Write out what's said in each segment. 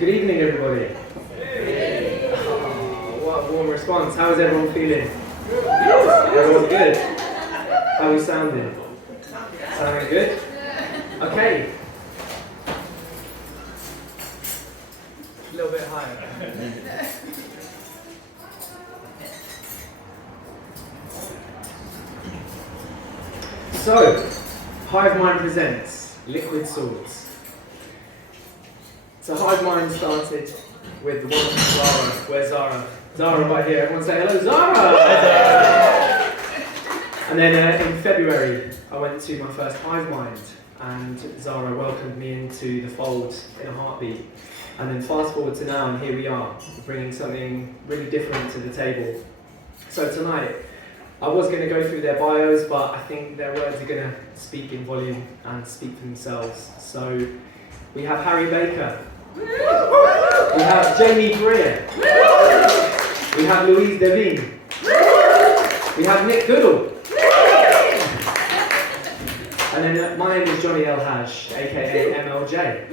Good evening, everybody. Oh, what a warm response. How is everyone feeling? Everyone good? How are we sounding? Sounding good? Okay. A little bit higher. So, Hive Mind presents Liquid Swords. So Hive Mind started with the one Zara. Where's Zara? Zara right here. Everyone say hello, Zara! And then in February, I went to my first Hive Mind, and Zara welcomed me into the fold in a heartbeat. And then fast forward to now, and here we are, bringing something really different to the table. So tonight, I was going to go through their bios, but I think their words are going to speak in volume and speak for themselves. So we have Harry Baker. We have Jamie Greer. We have Louise Devine. We have Nick Goodall. And then my name is Johnny El Haj, aka MLJ.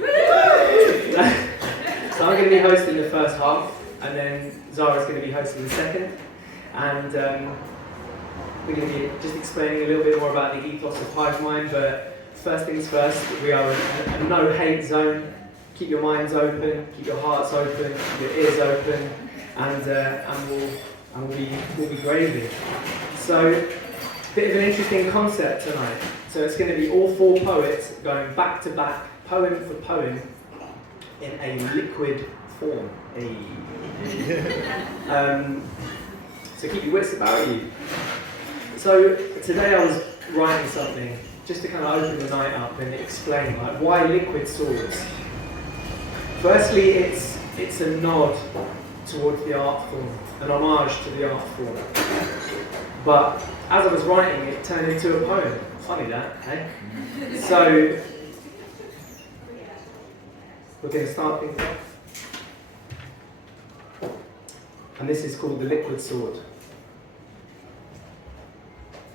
So I'm going to be hosting the first half, and then Zara's going to be hosting the second. And we're going to be just explaining a little bit more about the ethos of Hive Mind, but first things first, we are a no-hate zone. Keep your minds open, keep your hearts open, keep your ears open, and we'll be gravy. So, a bit of an interesting concept tonight. So it's going to be all four poets going back to back, poem for poem, in a liquid form. So keep your wits about you. So today I was writing something just to kind of open the night up and explain like why liquid swords. Firstly, it's a nod towards the art form, an homage to the art form. But as I was writing, it turned into a poem. Funny that, eh? So we're going to start things off. And this is called The Liquid Sword.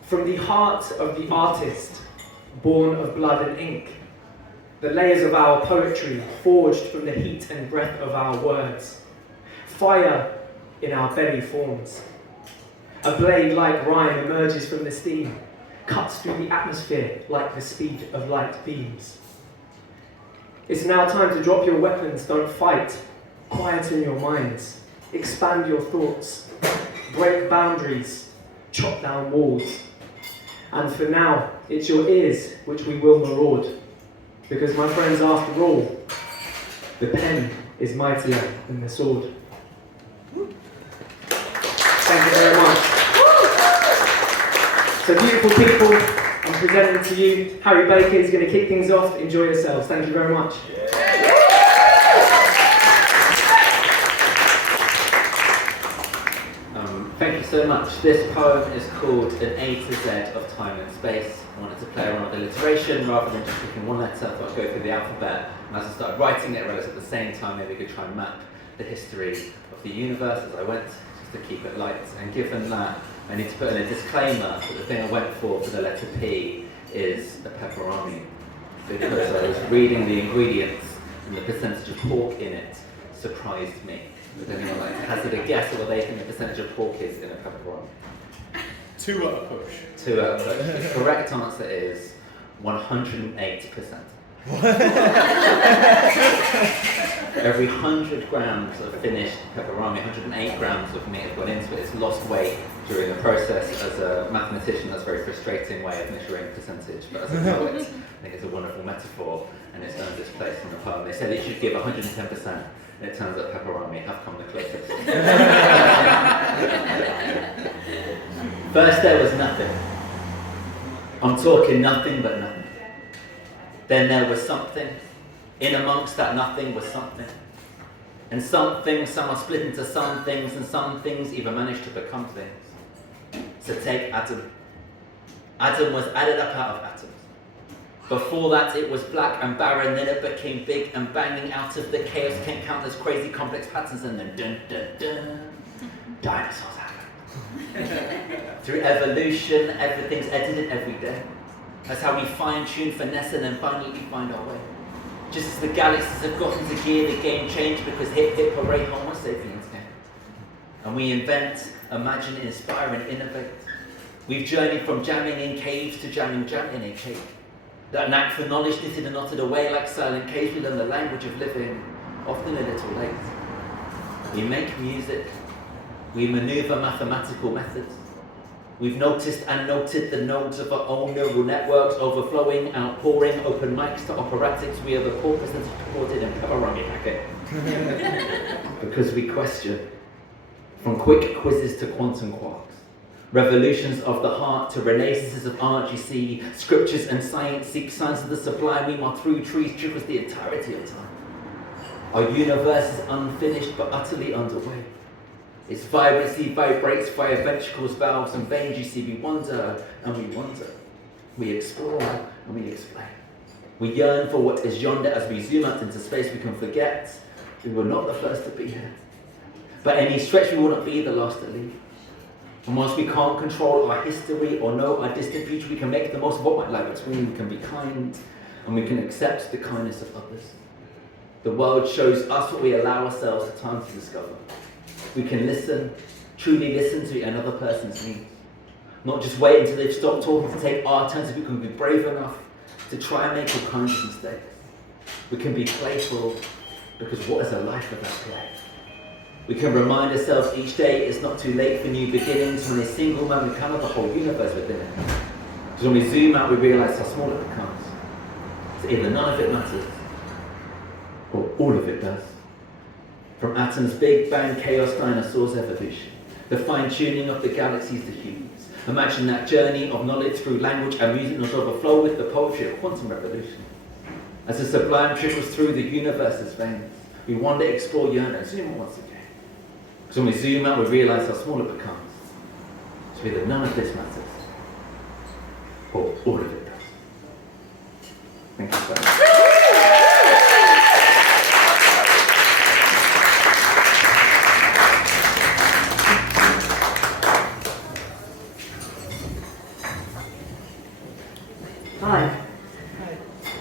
From the heart of the artist, born of blood and ink, the layers of our poetry forged from the heat and breath of our words, fire in our belly forms. A blade-like rhyme emerges from the steam, cuts through the atmosphere like the speed of light beams. It's now time to drop your weapons, don't fight, quieten your minds, expand your thoughts, break boundaries, chop down walls. And for now, it's your ears which we will maraud. Because my friends, after all, the pen is mightier than the sword. Thank you very much. So beautiful people, I'm presenting to you Harry Baker. Is going to kick things off. Enjoy yourselves. Thank you very much. Thank you so much. This poem is called An A to Z of Time and Space. I wanted to play around with alliteration rather than just picking one letter. I thought I'd go through the alphabet, and as I started writing it, I realised at the same time maybe we could try and map the history of the universe as I went, just to keep it light. And given that, I need to put in a disclaimer that the thing I went for the letter P is a pepperoni, because I was reading the ingredients and the percentage of pork in it surprised me. Would anyone like to hazard a guess at what they think the percentage of pork is in a pepperoni? 2 at a push. 2 at a push. The correct answer is 108%. For every 100 grams of finished pepperoni, 108 grams of meat have gone into it. It's lost weight during the process. As a mathematician, that's a very frustrating way of measuring percentage, but as a poet, I think it's a wonderful metaphor, and it's earned its place in the poem. They said it should give 110%. And it turns out pepperoni have come the closest. First there was nothing. I'm talking nothing but nothing. Then there was something. In amongst that nothing was something. And some things somehow split into some things, and some things even managed to become things. So take Adam. Adam was added up out of atoms. Before that it was black and barren, then it became big and banging. Out of the chaos came countless crazy complex patterns, and then dun dun dun, dinosaurs happened. Through evolution, everything's edited every day. That's how we fine-tune, finesse, and then finally find our way. Just as the galaxies have got into gear, the game changed because hip hip hooray Homo sapiens came. And we invent, imagine, inspire and innovate. We've journeyed from jamming in caves to jamming jam in a cave. That knack for knowledge knitted and knotted away like silent caves, we learn the language of living, often a little late. We make music, we maneuver mathematical methods. We've noticed and noted the nodes of our own neural networks overflowing, outpouring, open mics to operatics. We are the corpus that's recorded in pepperoni packet. Because we question. From quick quizzes to quantum quarks. Revolutions of the heart to renaissances of art, you see. Scriptures and science seek signs of the sublime. Meanwhile, through trees trickles the entirety of time. Our universe is unfinished but utterly underway. Its vibrancy vibrates via ventricles, valves and veins. You see, we wonder and we wonder. We explore and we explain. We yearn for what is yonder. As we zoom out into space, we can forget we were not the first to be here. By any stretch, we will not be the last to leave. And whilst we can't control our history or know our distant future, we can make the most of what might lie between. We can be kind and we can accept the kindness of others. The world shows us what we allow ourselves the time to discover. We can listen, truly listen to another person's needs. Not just wait until they've stopped talking to take our turn, so we can be brave enough to try and make all kinds of mistakes. We can be playful, because what is a life without play? We can remind ourselves each day it's not too late for new beginnings, when a single moment can have the whole universe within it. Because when we zoom out, we realise how small it becomes. So either none of it matters, or all of it does. From atoms, Big Bang, chaos, dinosaurs, evolution. The fine-tuning of the galaxies to humans. Imagine that journey of knowledge through language and music not overflow with the poetry of quantum revolution. As the sublime trickles through the universe's veins, we wander, explore, yearn, and zoom out once again. Because when we zoom out, we realise how small it becomes. So either none of this matters, or all of it does. Thank you so much. Hi.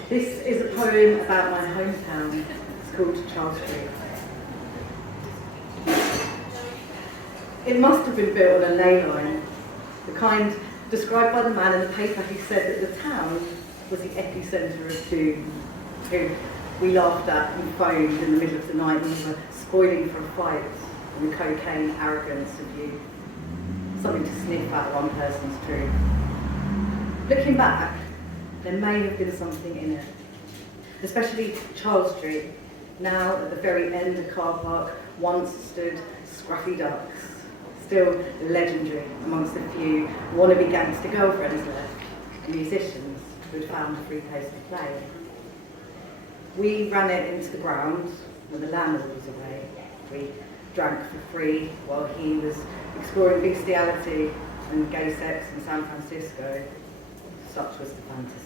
This is a poem about my hometown. It's called Charles Street. It must have been built on a ley line, the kind described by the man in the paper who said that the town was the epicentre of doom, who we laughed at and phoned in the middle of the night when we were spoiling for a fight and the cocaine arrogance of youth. Something to sniff at one person's truth. Looking back, there may have been something in it, especially Charles Street. Now at the very end of car park once stood scruffy ducks, still legendary amongst the few wannabe gangster girlfriends left, musicians who had found a free place to play. We ran it into the ground when the landlord was away. We drank for free while he was exploring bestiality and gay sex in San Francisco. Such was the fantasy.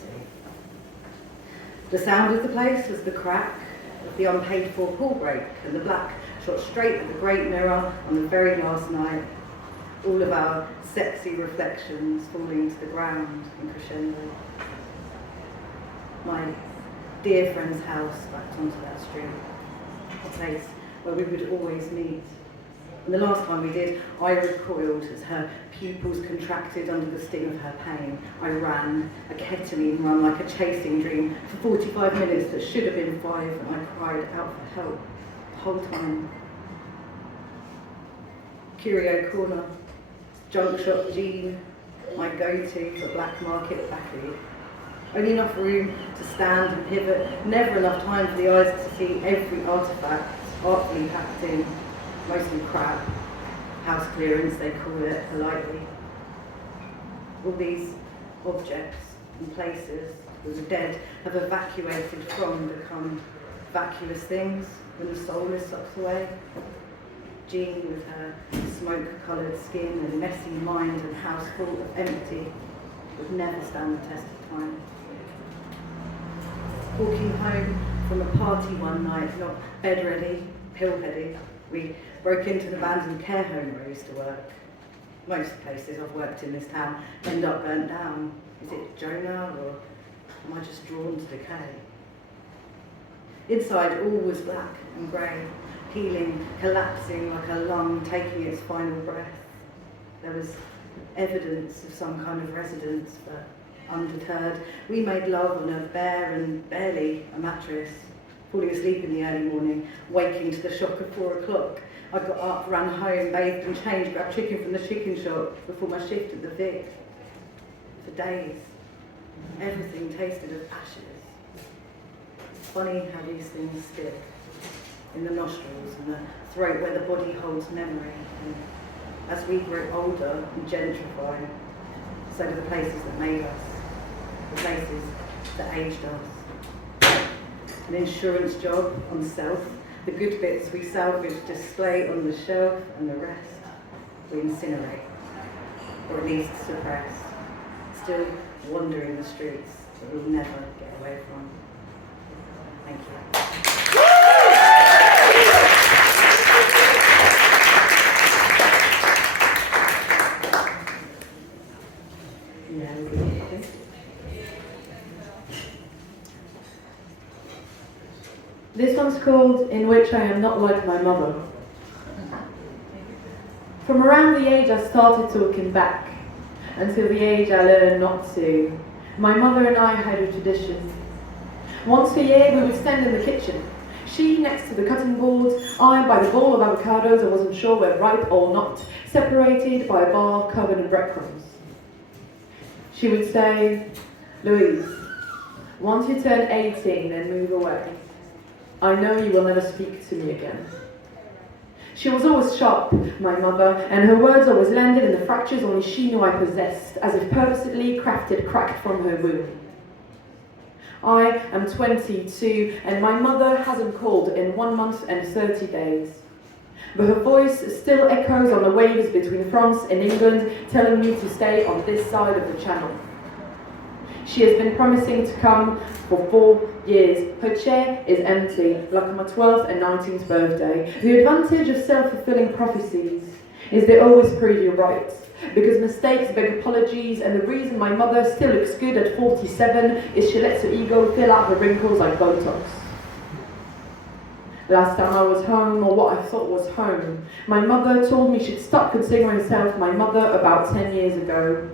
The sound of the place was the crack of the unpaid for pool break and the black shot straight at the great mirror on the very last night. All of our sexy reflections falling to the ground in crescendo. My dear friend's house backed onto that street, a place where we would always meet. And the last time we did, I recoiled as her pupils contracted under the sting of her pain. I ran, a ketamine run like a chasing dream, for 45 minutes that should have been 5, and I cried out for help the whole time. Curio Corner, Junk Shop Jean, my go-to for black market baccy. Only enough room to stand and pivot, never enough time for the eyes to see every artefact artfully packed in. Mostly crap, house clearance they call it politely. All these objects and places that the dead have evacuated from become vacuous things when the soul is sucked away. Jean with her smoke-coloured skin and messy mind and house full of empty would never stand the test of time. Walking home from a party one night, not bed-ready, pill-heady, we broke into the abandoned care home where I used to work. Most places I've worked in this town end up burnt down. Is it Jonah, or am I just drawn to decay? Inside, all was black and grey, healing, collapsing like a lung taking its final breath. There was evidence of some kind of residence, but undeterred, we made love on a bare and barely a mattress, falling asleep in the early morning, waking to the shock of 4 o'clock. I got up, ran home, bathed and changed, grabbed chicken from the chicken shop before my shift at the Vic. For days, everything tasted of ashes. It's funny how these things stick in the nostrils and the throat where the body holds memory. And as we grow older and gentrify, so do the places that made us, the places that aged us. An insurance job on self, the good bits we salvage, display on the shelf, and the rest we incinerate, or at least suppress, still wandering the streets that we'll never get away from. Thank you. This one's called In Which I Am Not Like My Mother. From around the age I started talking back, until the age I learned not to, my mother and I had a tradition. Once a year we would stand in the kitchen, she next to the cutting board, I by the bowl of avocados I wasn't sure were ripe or not, separated by a bar covered in breadcrumbs. She would say, "Louise, once you turn 18 then move away. I know you will never speak to me again." She was always sharp, my mother, and her words always landed in the fractures only she knew I possessed, as if purposely crafted cracked from her womb. I am 22, and my mother hasn't called in 1 month and 30 days. But her voice still echoes on the waves between France and England, telling me to stay on this side of the channel. She has been promising to come for 4 years. Her chair is empty, like my 12th and 19th birthday. The advantage of self-fulfilling prophecies is they always prove you right, because mistakes beg apologies, and the reason my mother still looks good at 47 is she lets her ego fill out her wrinkles like Botox. Last time I was home, or what I thought was home, my mother told me she'd stopped considering herself my mother about 10 years ago.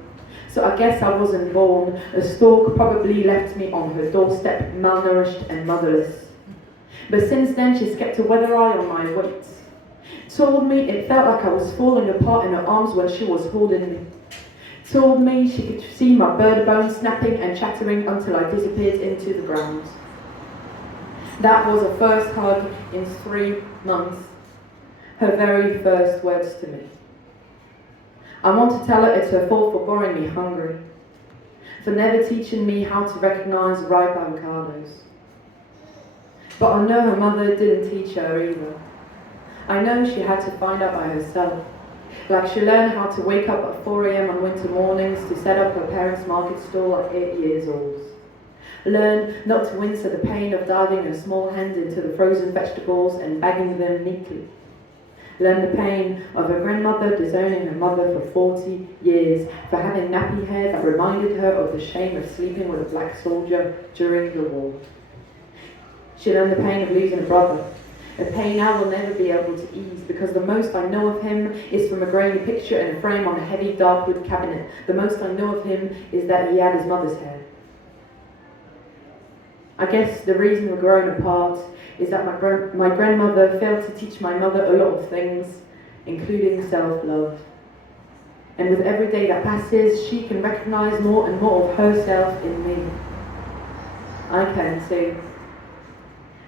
So I guess I wasn't born. A stalk probably left me on her doorstep, malnourished and motherless. But since then, she's kept a weather eye on my weight. Told me it felt like I was falling apart in her arms when she was holding me. Told me she could see my bird bones snapping and chattering until I disappeared into the ground. That was her first hug in 3 months. Her very first words to me. I want to tell her it's her fault for boring me hungry, for never teaching me how to recognize ripe avocados. But I know her mother didn't teach her either. I know she had to find out by herself, like she learned how to wake up at 4 a.m. on winter mornings to set up her parents' market stall at 8 years old. Learn not to wince at the pain of diving her small hands into the frozen vegetables and bagging them neatly. Learn the pain of her grandmother disowning her mother for 40 years for having nappy hair that reminded her of the shame of sleeping with a black soldier during the war. She learned the pain of losing a brother, a pain I will never be able to ease because the most I know of him is from a grainy picture in a frame on a heavy dark wood cabinet. The most I know of him is that he had his mother's hair. I guess the reason we're growing apart is that my grandmother failed to teach my mother a lot of things, including self-love. And with every day that passes, she can recognize more and more of herself in me. I can too.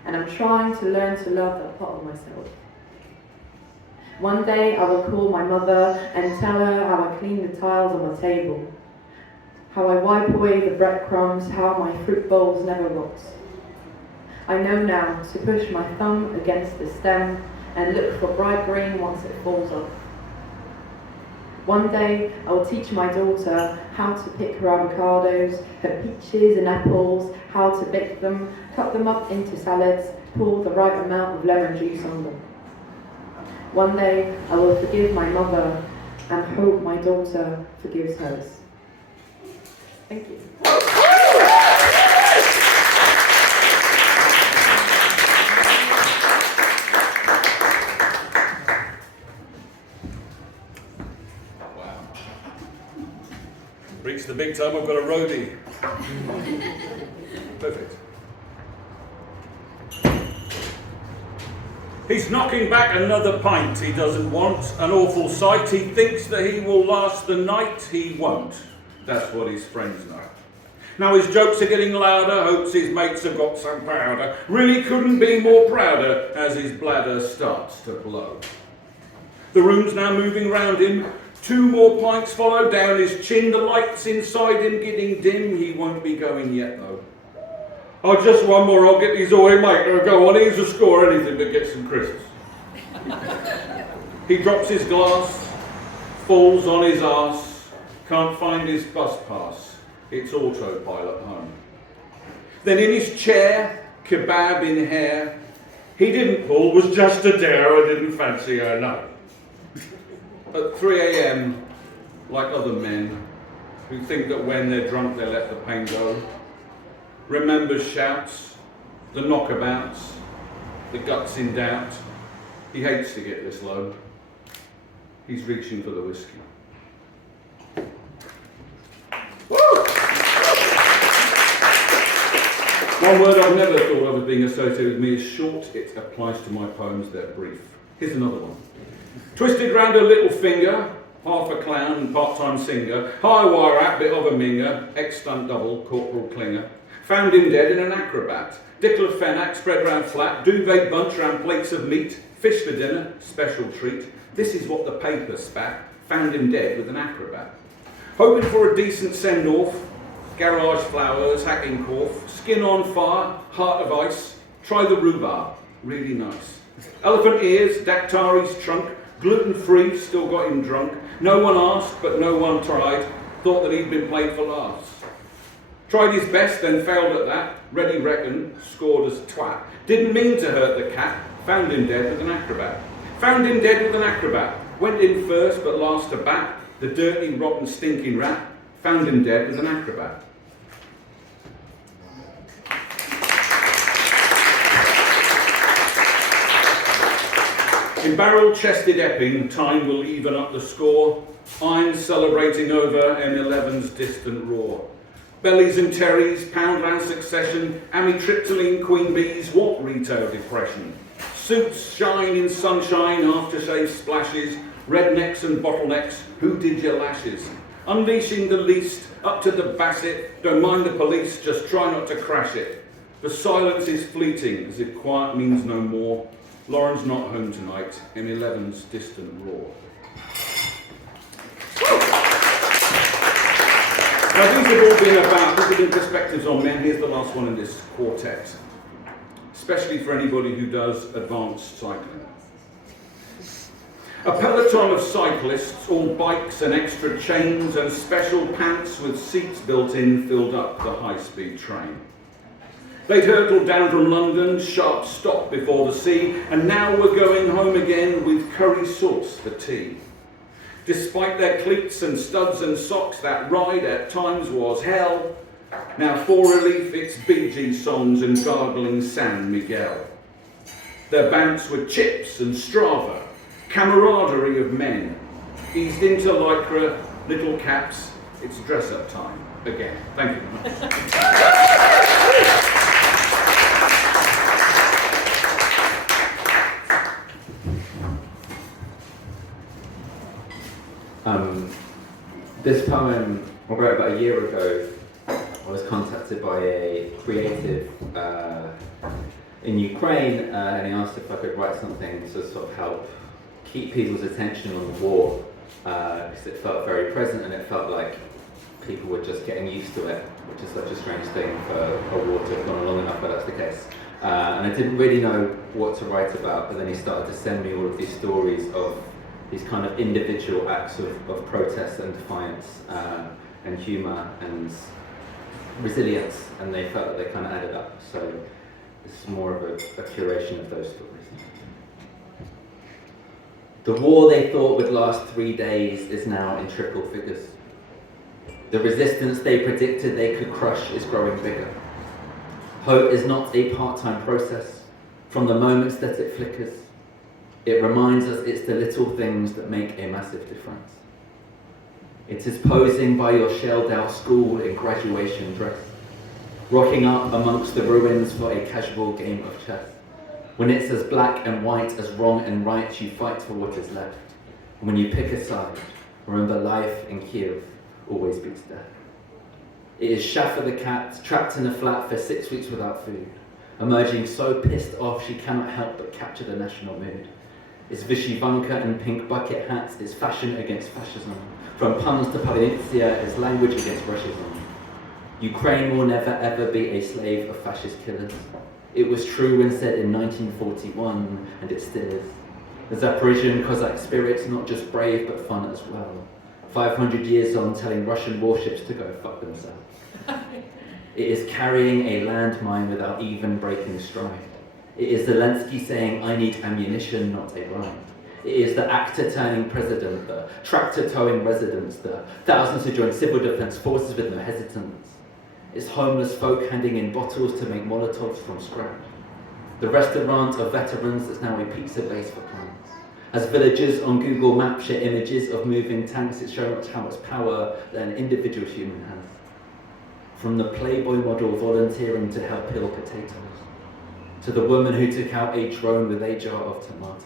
And I'm trying to learn to love that part of myself. One day I will call my mother and tell her how I clean the tiles on my table, how I wipe away the breadcrumbs, how my fruit bowls never rot. I know now to push my thumb against the stem and look for bright green once it falls off. One day I will teach my daughter how to pick her avocados, her peaches and apples, how to bake them, cut them up into salads, pour the right amount of lemon juice on them. One day I will forgive my mother and hope my daughter forgives hers. Thank you. It's the big time I've got a roadie. Perfect. He's knocking back another pint he doesn't want, an awful sight. He thinks that he will last the night, he won't. That's what his friends know. Now his jokes are getting louder, hopes his mates have got some powder. Really couldn't be more prouder as his bladder starts to blow. The room's now moving round him. 2 more pints follow down his chin. The lights inside him getting dim. He won't be going yet though. Oh, just one more, I'll get these away, mate. Go on, here's a score, anything but get some crisps. He drops his glass, falls on his arse, can't find his bus pass. It's autopilot home. Then in his chair, kebab in hair, he didn't pull, was just a dare, I didn't fancy her, no. At 3 a.m, like other men, who think that when they're drunk they let the pain go, remembers shouts, the knockabouts, the guts in doubt. He hates to get this low. He's reaching for the whiskey. Woo! One word I've never thought of as being associated with me is short. It applies to my poems, they're brief. Here's another one. Twisted round her little finger, half a clown and part-time singer, high wire at bit of a minger, ex-stunt double, Corporal Klinger. Found him dead in an acrobat. Diclofenac spread round flat, duvet bunch round plates of meat, fish for dinner, special treat. This is what the paper spat. Found him dead with an acrobat. Hoping for a decent send-off, garage flowers, hacking cough, skin on fire, heart of ice. Try the rhubarb, really nice. Elephant ears, Dactari's trunk, gluten-free, still got him drunk. No one asked, but no one tried. Thought that he'd been played for laughs. Tried his best, then failed at that. Ready reckon, scored as twat. Didn't mean to hurt the cat. Found him dead with an acrobat. Found him dead with an acrobat. Went in first, but last to bat. The dirty, rotten, stinking rat. Found him dead with an acrobat. In barrel-chested Epping, time will even up the score. I'm celebrating over M11's distant roar. Bellies and Terries, Poundland Succession, amitriptyline Queen Bees, what retail depression? Suits shine in sunshine, aftershave splashes, rednecks and bottlenecks, who did your lashes? Unleashing the least, up to the basset, don't mind the police, just try not to crash it. The silence is fleeting, as if quiet means no more. Lauren's not home tonight, M11's distant roar. Now these have been perspectives on men. Here's the last one in this quartet, especially for anybody who does advanced cycling. A peloton of cyclists, all bikes and extra chains and special pants with seats built in, filled up the high-speed train. They'd hurtled down from London, sharp stop before the sea, and now we're going home again with curry sauce for tea. Despite their cleats and studs and socks, that ride at times was hell. Now for relief, it's Bee Gees songs and gargling San Miguel. Their bounce with chips and Strava, camaraderie of men. Eased into lycra, little caps, it's dress-up time again. Thank you very much. This poem I wrote about a year ago. I was contacted by a creative in Ukraine, and he asked if I could write something to sort of help keep people's attention on the war, because it felt very present and it felt like people were just getting used to it, which is such a strange thing for a war to have gone on long enough, but that's the case. And I didn't really know what to write about, but then he started to send me all of these stories of these kind of individual acts of protest and defiance, and humour and resilience, and they felt that they kind of added up. So it's more of a curation of those stories. The war they thought would last 3 days is now in triple figures. The resistance they predicted they could crush is growing bigger. Hope is not a part-time process. From the moments that it flickers, it reminds us it's the little things that make a massive difference. It is posing by your shelled out school in graduation dress, rocking up amongst the ruins for a casual game of chess. When it's as black and white as wrong and right, you fight for what is left. And when you pick a side, remember life in Kiev always beats death. It is Shafa the cat, trapped in a flat for 6 weeks without food, emerging so pissed off she cannot help but capture the national mood. It's Vishivanka and pink bucket hats, it's fashion against fascism. From puns to Palencia, it's language against Russianism. Ukraine will never ever be a slave of fascist killers. It was true when said in 1941, and it still is. The Zaporizhian Cossack spirit, not just brave but fun as well. 500 years on, telling Russian warships to go fuck themselves. It is carrying a landmine without even breaking stride. It is Zelensky saying, I need ammunition, not a ride. It is the actor turning president, the tractor towing residents, the thousands who join civil defense forces with no hesitance. It's homeless folk handing in bottles to make Molotovs from scratch. The restaurant of veterans is now a pizza base for plants. As villagers on Google Maps share images of moving tanks, it shows how much power that an individual human has. From the Playboy model volunteering to help peel potatoes, to the woman who took out a drone with a jar of tomatoes,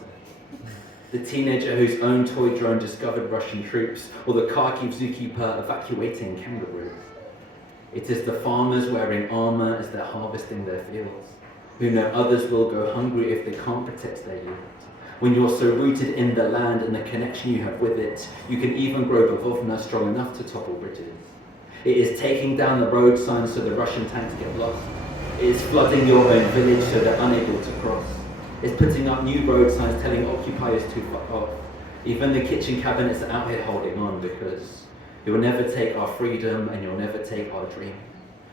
the teenager whose own toy drone discovered Russian troops, or the Kharkiv zookeeper evacuating kangaroos. It is the farmers wearing armour as they're harvesting their fields, who know others will go hungry if they can't protect their yield. When you're so rooted in the land and the connection you have with it, you can even grow bavovna strong enough to topple bridges. It is taking down the road signs so the Russian tanks get lost. It is flooding your own village so they're unable to cross. It's putting up new road signs telling occupiers to fuck off. Even the kitchen cabinets are out here holding on because you'll never take our freedom and you'll never take our dream.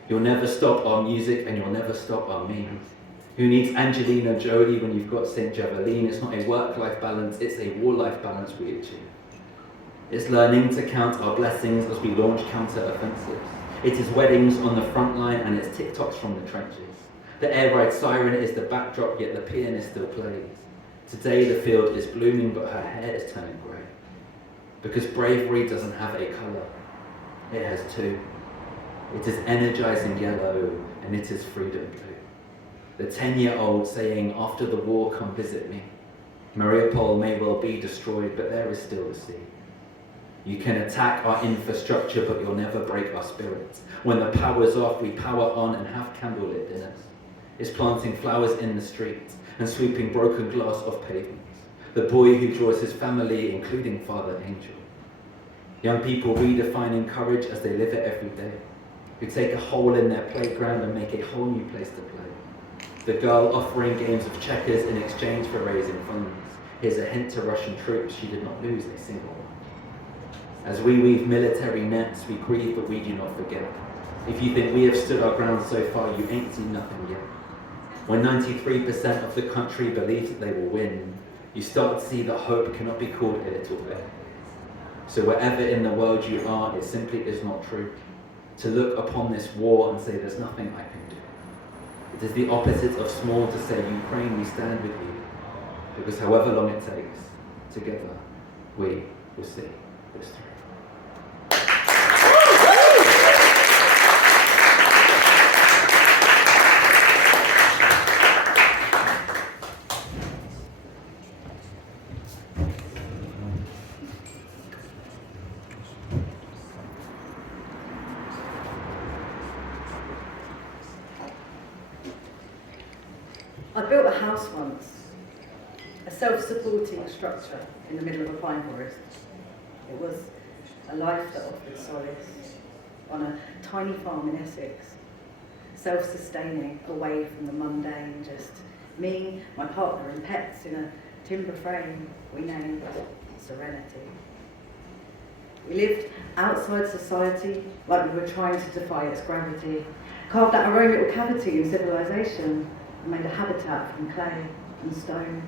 You'll never stop our music and you'll never stop our memes. Who needs Angelina Jolie when you've got St. Javeline? It's not a work-life balance, it's a war-life balance we achieve. It's learning to count our blessings as we launch counter-offensives. It is weddings on the front line and it's TikToks from the trenches. The air raid siren is the backdrop, yet the pianist still plays. Today the field is blooming, but her hair is turning grey. Because bravery doesn't have a colour, it has two. It is energising yellow, and it is freedom blue. The 10-year-old saying, after the war, come visit me. Mariupol may well be destroyed, but there is still the sea. You can attack our infrastructure, but you'll never break our spirit. When the power's off, we power on and have candlelit dinners. It's planting flowers in the street and sweeping broken glass off pavements. The boy who draws his family, including Father Angel. Young people redefining courage as they live it every day. Who take a hole in their playground and make a whole new place to play. The girl offering games of checkers in exchange for raising funds. Here's a hint to Russian troops, she did not lose a single one. As we weave military nets, we grieve but we do not forget. If you think we have stood our ground so far, you ain't seen nothing yet. When 93% of the country believes that they will win, you start to see that hope cannot be called a little bit. So wherever in the world you are, it simply is not true. To look upon this war and say there's nothing I can do. It is the opposite of small to say, Ukraine, we stand with you. Because however long it takes, together, we will see this through. I built a house once, a self-supporting structure in the middle of a pine forest. It was a life that offered solace on a tiny farm in Essex, self-sustaining, away from the mundane, just me, my partner and pets in a timber frame we named Serenity. We lived outside society like we were trying to defy its gravity, carved out our own little cavity in civilization, and made a habitat from clay and stone.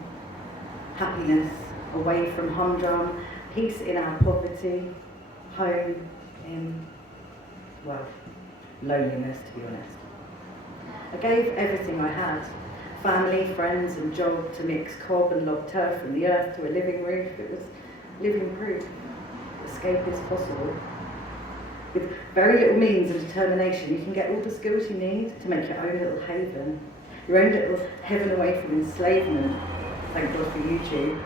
Happiness away from humdrum, peace in our poverty, home in, well, loneliness to be honest. I gave everything I had, family, friends and job, to mix cob and log turf from the earth to a living roof. It was living proof. escape is possible. With very little means and determination, you can get all the skills you need to make your own little haven, your own little heaven away from enslavement. Thank God for YouTube.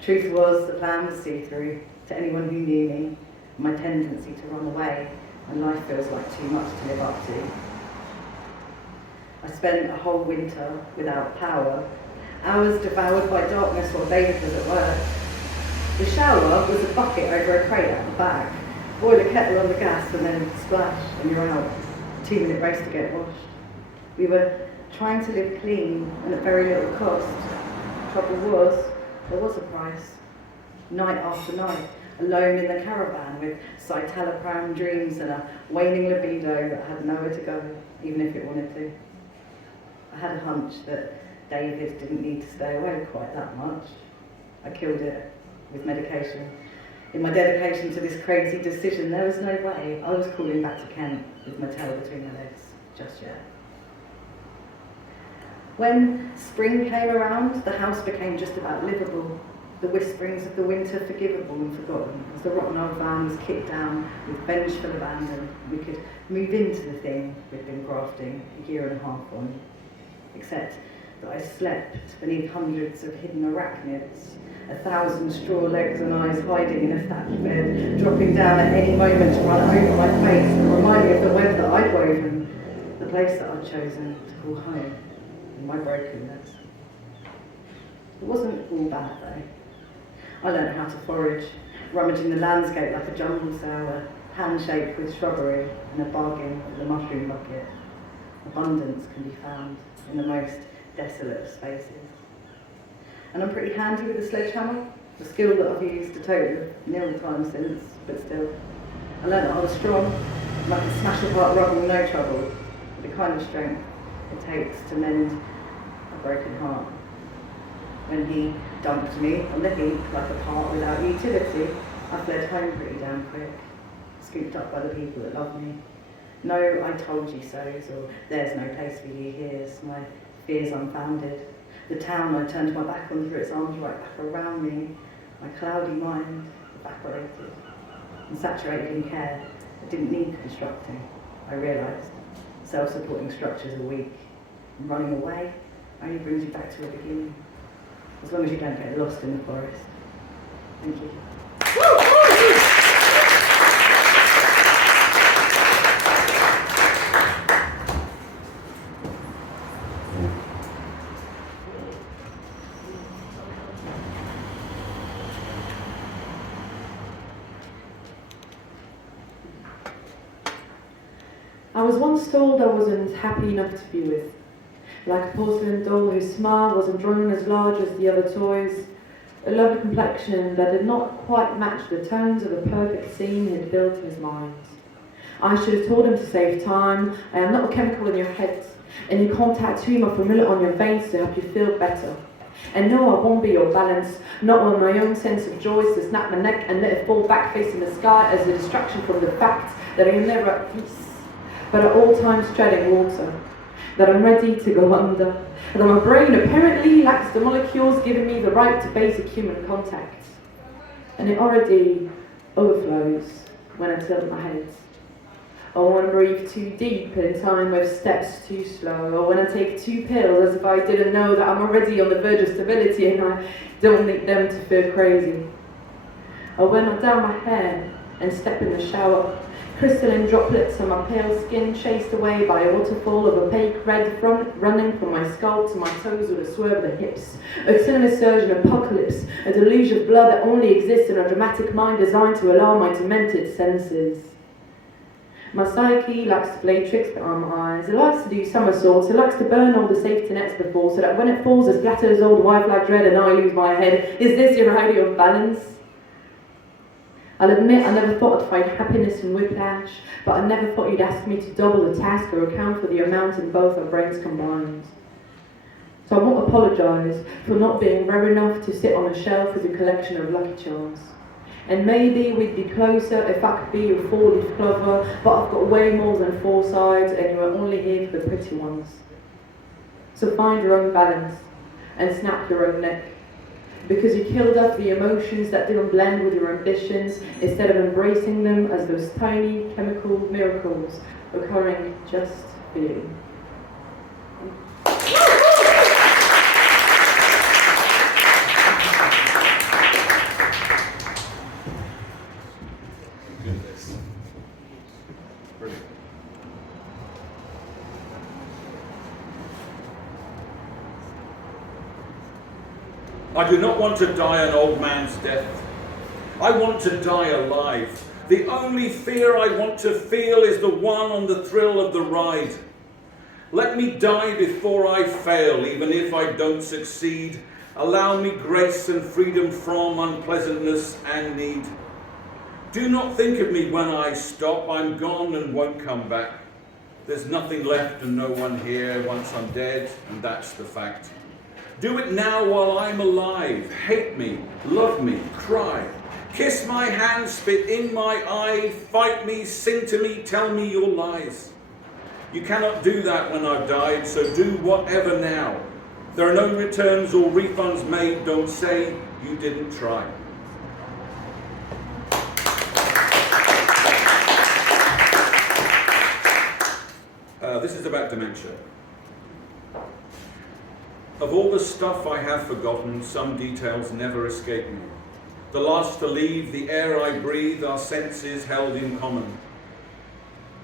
Truth was, the plan was see-through to anyone who knew me, my tendency to run away when life feels like too much to live up to. I spent a whole winter without power, hours devoured by darkness while David was at work. The shower was a bucket over a crate at the back. Boil a kettle on the gas and then splash and you're out. 2-minute race to get washed. We were trying to live clean and at very little cost. Trouble was, there was a price. Night after night, alone in the caravan with citalopram dreams and a waning libido that had nowhere to go, even if it wanted to. I had a hunch that David didn't need to stay away quite that much. I killed it with medication. In my dedication to this crazy decision, there was no way I was calling back to Kent with my tail between my legs just yet. When spring came around, the house became just about livable. The whisperings of the winter forgivable and forgotten. As the rotten old van was kicked down with vengeful abandon, we could move into the thing we'd been grafting a year and a half on. Except that I slept beneath hundreds of hidden arachnids, 1,000 straw legs and eyes hiding in a thatched bed, dropping down at any moment to run over my face and remind me of the web that I'd woven, the place that I'd chosen to call home, in my brokenness. It wasn't all bad though. I learned how to forage, rummaging the landscape like a jumble sale, a handshake with shrubbery and a bargain with the mushroom bucket. Abundance can be found in the most desolate of spaces. And I'm pretty handy with a sledgehammer, a skill that I've used a total of nil time since, but still. I learned that I was strong, and I could smash apart rubble with no trouble, with the kind of strength it takes to mend a broken heart. When he dumped me on the heap like a part without utility, I fled home pretty damn quick, scooped up by the people that love me. No, I told you so's, or there's no place for you here's my fears unfounded. The town I turned my back on threw its arms right back around me. My cloudy mind evaporated and saturated in care that didn't need constructing. I realised self-supporting structures are weak, and running away only brings you back to a beginning. As long as you don't get lost in the forest. Thank you. I was once told I wasn't happy enough to be with. Like a porcelain doll whose smile wasn't drawn as large as the other toys, a lovely complexion that did not quite match the tones of a perfect scene he had built in his mind. I should have told him to save time. I am not a chemical in your head, and you can't tattoo my formula on your veins to help you feel better. And no, I won't be your balance, not when my own sense of joy is to snap my neck and let it fall back facing the sky as a distraction from the fact that I am never at peace, but at all times treading water, that I'm ready to go under, and that my brain apparently lacks the molecules giving me the right to basic human contact. And it already overflows when I tilt my head. Or when I breathe too deep in time with steps too slow, or when I take 2 pills as if I didn't know that I'm already on the verge of stability and I don't need them to feel crazy. Or when I down my hair and step in the shower, crystalline droplets on my pale skin chased away by a waterfall of opaque red running from my scalp to my toes with a swerve of the hips. A cinema surge and apocalypse, a deluge of blood that only exists in a dramatic mind designed to alarm my demented senses. My psyche likes to play tricks behind my eyes. It likes to do somersaults. It likes to burn all the safety nets before, so that when it falls, it splatters old wife like dread and I lose my head. Is this your idea of balance? I'll admit I never thought I'd find happiness in whiplash, but I never thought you'd ask me to double the task or account for the amount in both our brains combined. So I won't apologise for not being rare enough to sit on a shelf with a collection of Lucky Charms. And maybe we'd be closer if I could be your 4-leaf clover, but I've got way more than 4 sides and you are only here for the pretty ones. So find your own balance and snap your own neck. because you killed off the emotions that didn't blend with your ambitions instead of embracing them as those tiny chemical miracles occurring just for you. Goodness. Brilliant. I do not want to die an old man's death. I want to die alive. The only fear I want to feel is the one on the thrill of the ride. Let me die before I fail, even if I don't succeed. Allow me grace and freedom from unpleasantness and need. Do not think of me when I stop. I'm gone and won't come back. There's nothing left and no one here once I'm dead, and that's the fact. Do it now while I'm alive. Hate me, love me, cry. Kiss my hand, spit in my eye. Fight me, sing to me, tell me your lies. You cannot do that when I've died, so do whatever now. There are no returns or refunds made. Don't say you didn't try. This is about dementia. Of all the stuff I have forgotten, some details never escape me. The last to leave, the air I breathe, our senses held in common.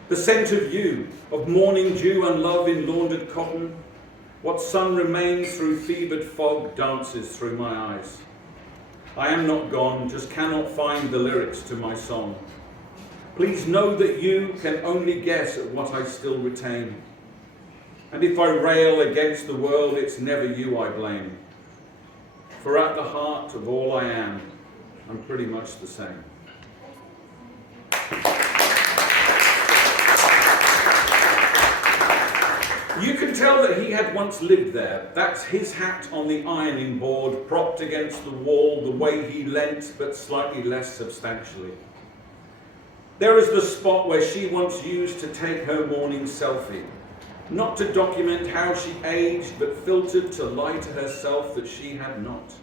The scent of you, of morning dew and love in laundered cotton. What sun remains through fevered fog dances through my eyes. I am not gone, just cannot find the lyrics to my song. Please know that you can only guess at what I still retain. And if I rail against the world, it's never you I blame. For at the heart of all I am, I'm pretty much the same. You can tell that he had once lived there. That's his hat on the ironing board, propped against the wall, the way he leant, but slightly less substantially. There is the spot where she once used to take her morning selfie, not to document how she aged, but filtered to lie to herself that she had not.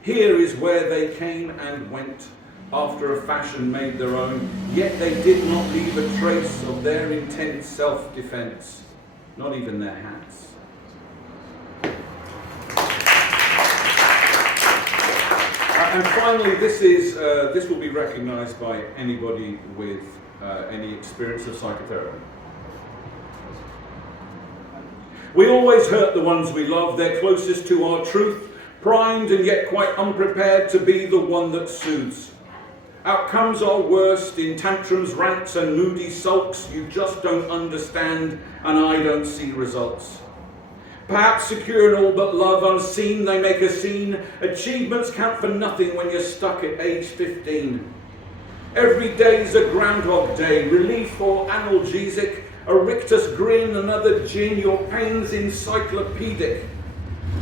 Here is where they came and went, after a fashion made their own, yet they did not leave a trace of their intense self-defense, not even their hats. And finally, this will be recognised by anybody with any experience of psychotherapy. We always hurt the ones we love. They're closest to our truth, primed and yet quite unprepared to be the one that soothes. Outcomes are worst in tantrums, rants and moody sulks. You just don't understand and I don't see results. Perhaps secure in all but love, unseen, they make a scene. Achievements count for nothing when you're stuck at age 15. Every day's a Groundhog Day, relief or analgesic, a rictus grin, another gin, your pain's encyclopedic.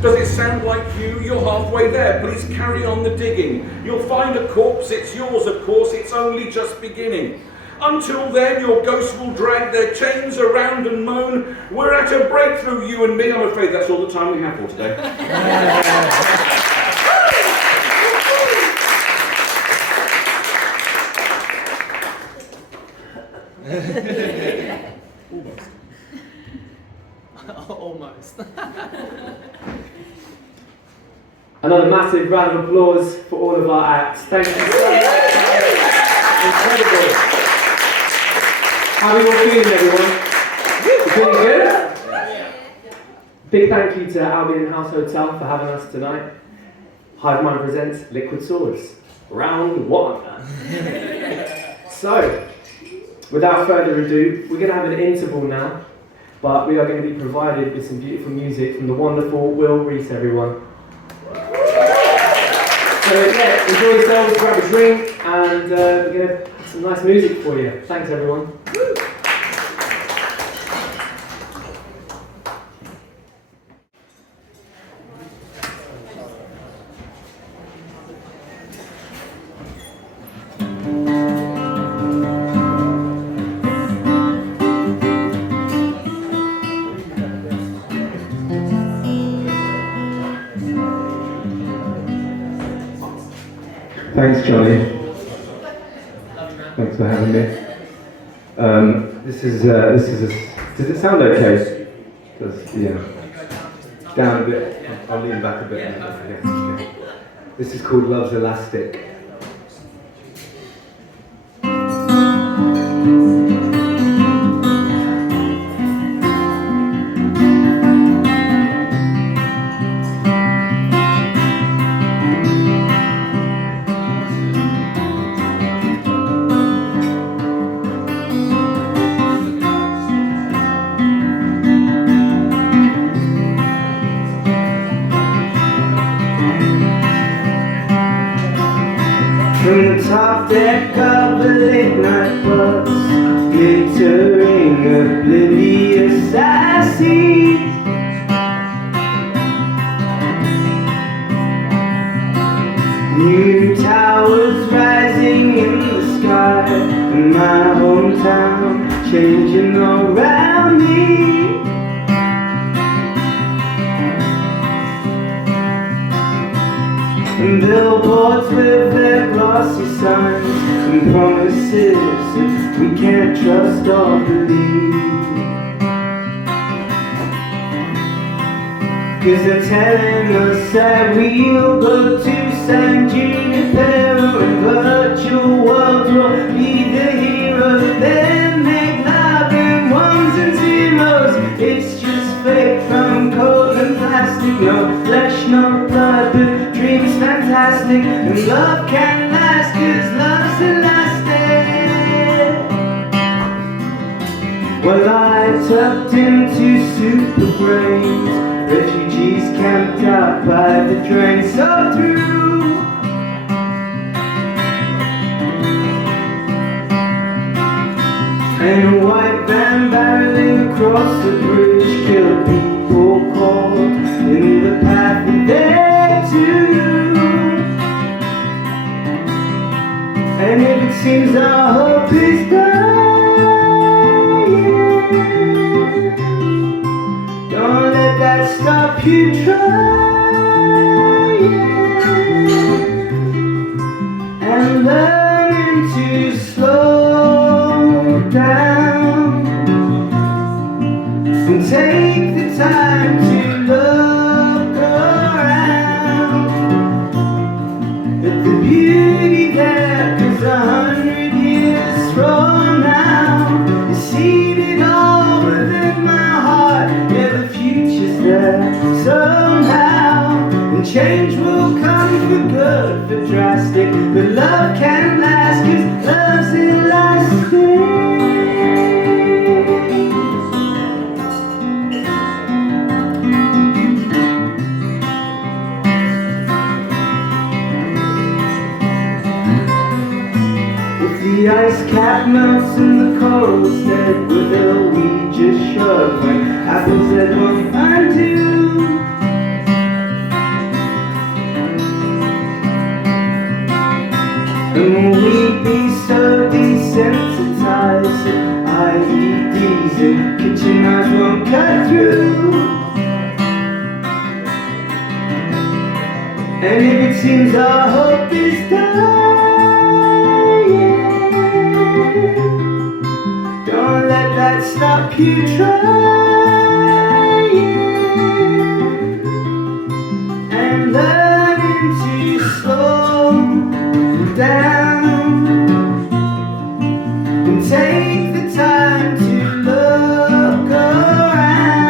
Does it sound like you? You're halfway there, please carry on the digging. You'll find a corpse, it's yours of course, it's only just beginning. Until then, your ghosts will drag their chains around and moan. We're at a breakthrough, you and me. I'm afraid that's all the time we have for today. Almost. Another massive round of applause for all of our acts. Thank you so much. Incredible. How are you all feeling, everyone? Feeling good? Big thank you to Albion House Hotel for having us tonight. Hive Mind presents Liquid Swords, round one. So, without further ado, we're going to have an interval now, but we are going to be provided with some beautiful music from the wonderful Will Reese, everyone. So yeah, enjoy yourselves, grab a drink, and we're going to have some nice music for you. Thanks, everyone. Thanks, Johnny. Thanks for having me. This is does it sound okay? Yeah. Down a bit. I'll lean back a bit. Yeah. Okay. This is called Love's Elastic. From the top deck of a late night bus, glittering oblivious as seas. New towers rising in the sky, and my hometown changing all around me. And billboards with their glossy signs and promises that we can't trust or believe. 'Cause they're telling us that we'll go to San Junipero and virtual worlds will be the heroes. Then make love in ones and zeros. It's just fake from cold and plastic. No flesh, no blood, but dreams fantastic. And love can last 'cause love's elastic. Well, I tucked into super brains, refugees camped out by the drain. So through and a white van barreling across the bridge, killed people caught in the path that they took. And if it seems our hope is dying, don't let that stop you trying and learning to slow down and take the time to look around at the beauty there. 'Cause 100 years from now, you see it all within my heart. Yeah, the future's there somehow, and change will come for good, for drastic. But love can last 'cause love's elastic. The ice cap melts and the corals dead, will we just shrug when apples that won't find you? And will we be so desensitized that IEDs and kitchen knives won't cut through? And if it seems our hope is dying, don't let that stop you trying and learning to slow down and take the time to look around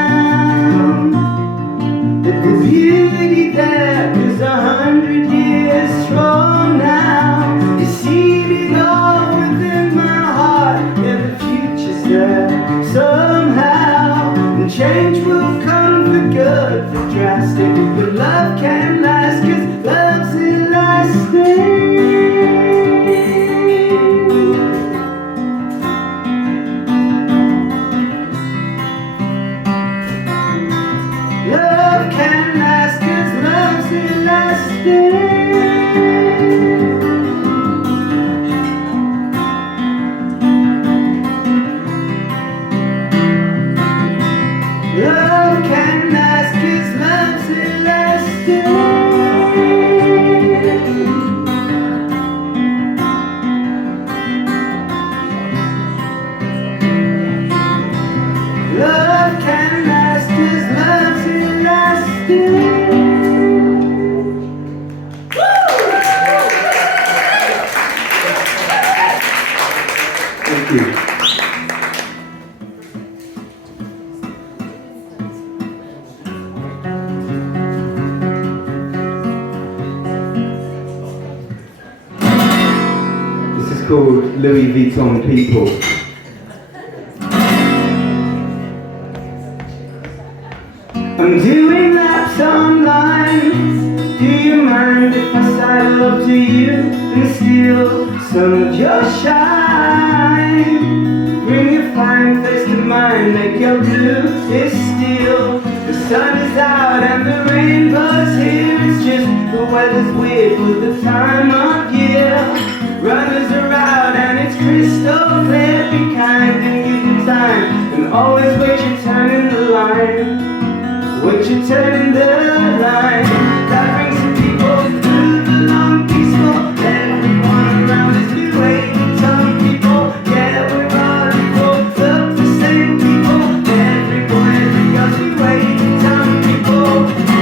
at the beauty there. 'Cause 100 years from now, you see it all within my heart. Yeah, the future's there somehow, and change will come for good, for drastic. But love can last 'cause love's elastic. Love can last 'cause love's elastic. Love can last 'cause love's elastic. called Louis Vuitton People. I'm doing laps online. Do you mind if I sidle up to you and steal some of your shine? Bring your fine face to mine, make your blue is steel. The sun is out and the rainbow's here. It's just the weather's weird for the time of year. Runners are out and it's crystal clear. Be kind and give them time, and always wait your turn in the line. Wait your turn in the line. That brings some people through the long peaceful. Everyone around is new age. Some people, yeah, we're all equal. Look the same people. Every boy, every girl, we wait. Some people,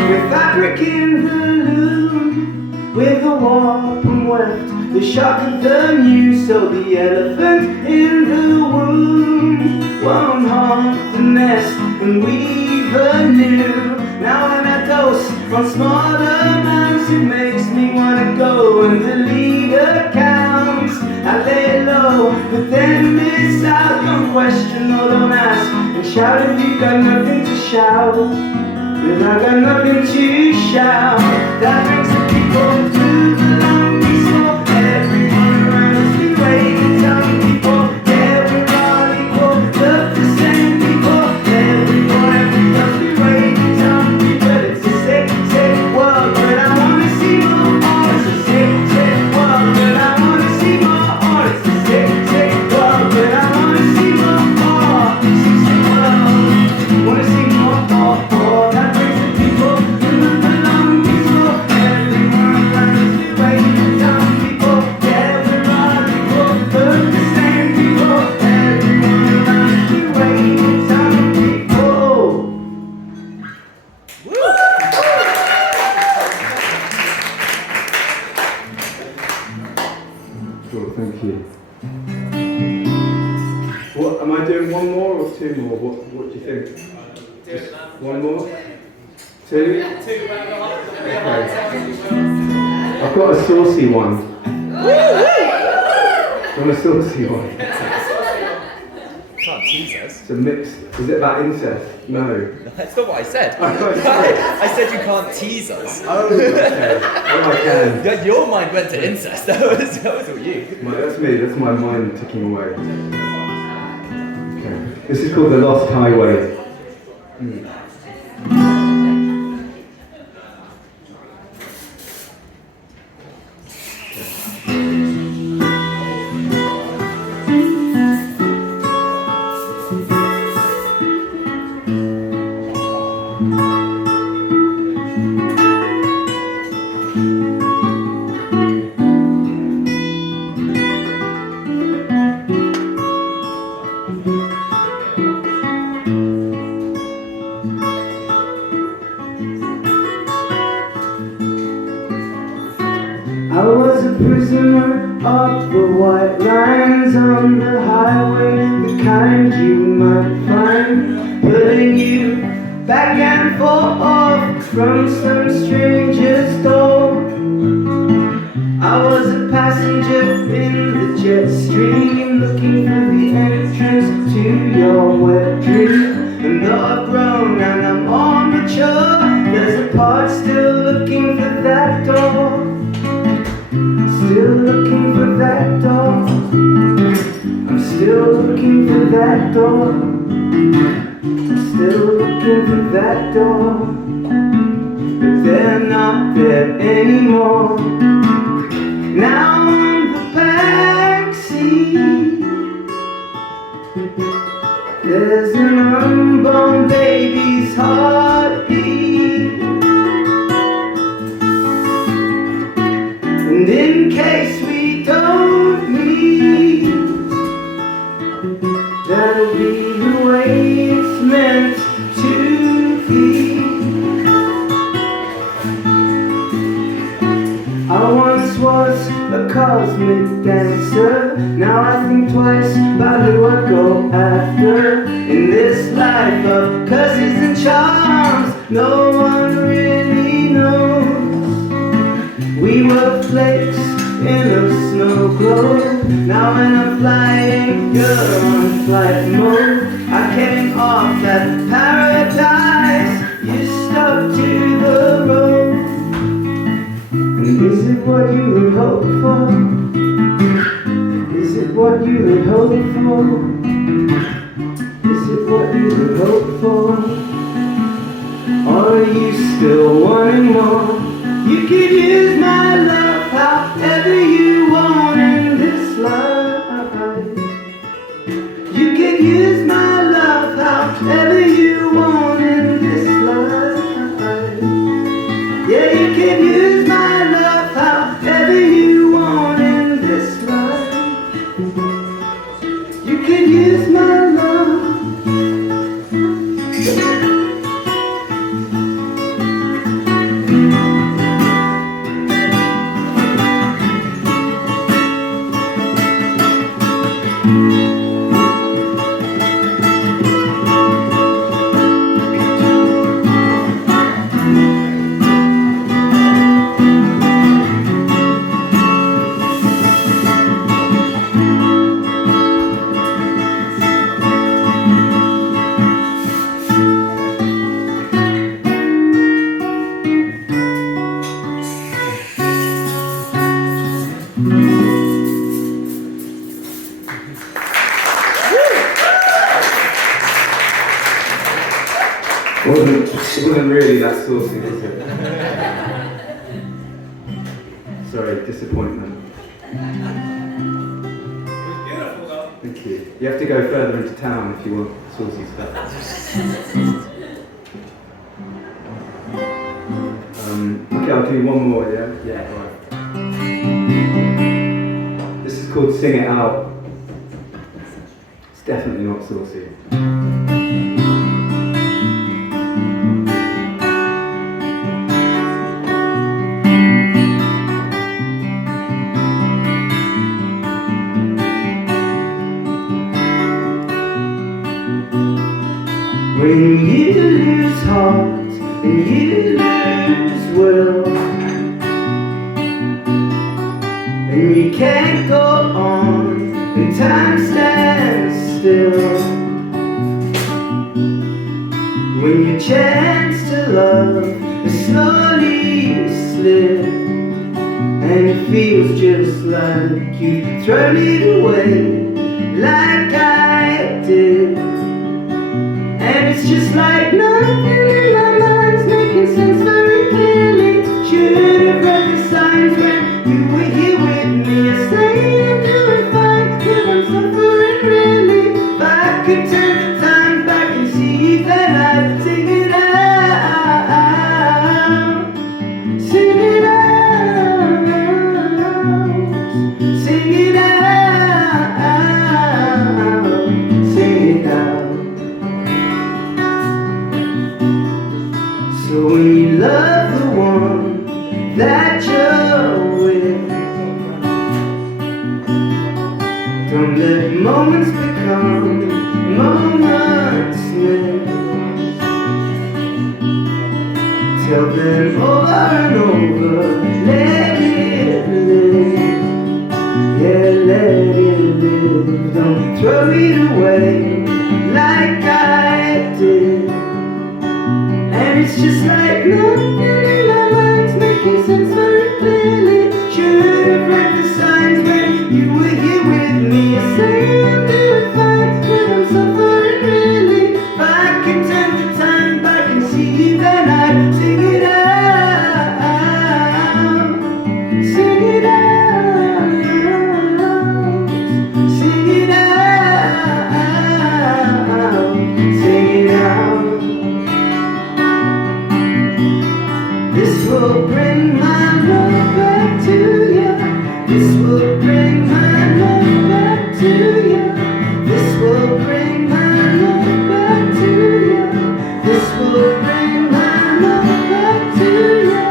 we're fabric in the loom. With the warp and weft, the shock of the news. So the elephant in the womb won't haunt the nest and weave anew. Now I'm at dose on smaller amounts. It makes me wanna go and delete accounts. I lay low, but then miss out. Don't question or don't ask, and shout if you got nothing to shout. 'Cause I got nothing to shout. That brings the people through the long peaceful. Everyone around us we wait. Some people, yeah, we're all equal. Look the same people. Everyone, every girl we wait. Some people, it's a sick, sick world, but I wanna see more. It's a sick, sick world, but I wanna see more. It's a sick, sick world, but I wanna see more. Sick, sick world, wanna see more. That brings the people through the long peaceful. Everyone around us we wait. Some people, yeah, we're all equal. Look the same people. Everyone around us we wait. Some people. Cool, thank you. What am I doing? One more or two more? What do you think? Just one more? Two? Okay. I've got a saucy one. Do you want a saucy one? Can't tease us. It's a mix. Is it about incest? No. That's not what I said. I thought you said. I said you can't tease us. Oh, okay. Oh, I can. Your mind went to incest. That was all you. That's me. That's my mind ticking away. Okay. This is called The Lost Highway. I was a prisoner of the white lines on the highway, the kind you might find, pulling you back and forth from some stranger's door. I was a passenger in the jet stream, looking for the entrance to your wet dream. And though I've grown and I'm more mature, there's a part still looking for that door. Still looking for that door. I'm still looking for that door. I'm still looking for that door. But they're not there anymore. Now on the backseat, there's an unborn baby's heartbeat. And in case we don't meet, that'll be the way it's meant to be. I once was a cosmic dancer. Now I think twice about who I go after. In this life of curses and charms, no one really knows. We were flakes in a snow globe. Now when I'm flying, you're on flight mode. I came off that paradise, you stuck to the road. And is it what you had hoped for? Is it what you had hoped for? Is it what you had hoped for? Or are you still wanting more? You could use my love however you want in this life. You could use my love however you want in this life. Yeah, you could use my love however you want in this life. You could use my love. It wasn't really that saucy, was it? Sorry, disappointment. It was beautiful though. Thank you. You have to go further into town if you want saucy stuff. Okay, I'll do one more, yeah? Yeah, alright. This is called Sing It Out. It's definitely not saucy. When you lose heart and you lose will, and you can't go on and time stands still, when your chance to love is slowly slip, and it feels just like you've thrown it away, like I did. And it's just like nothing in my mind's making sense very clearly. Should have read the signs when you were here with me. I say I'm doing fine, but I'm suffering really. If I could turn the time back and see, then I'd sing it out. Sing it out. Sing it out. Sing it out. So when you love the one that you're with, don't let moments become moments missed. Tell them over and over, let it live. Yeah, let it live. Don't throw it away like I did. And it's just like nothing in my mind's making sense very clearly. Should have read the signs when you were here with me. I say I'm doing fine, but I'm suffering really. If I could turn the time back and see, then I'd sing it out. Sing it out. Sing it out. Sing it out. This will bring my love back to you. This will bring my love back to you. This will bring my love back to you. This will bring my love back to you.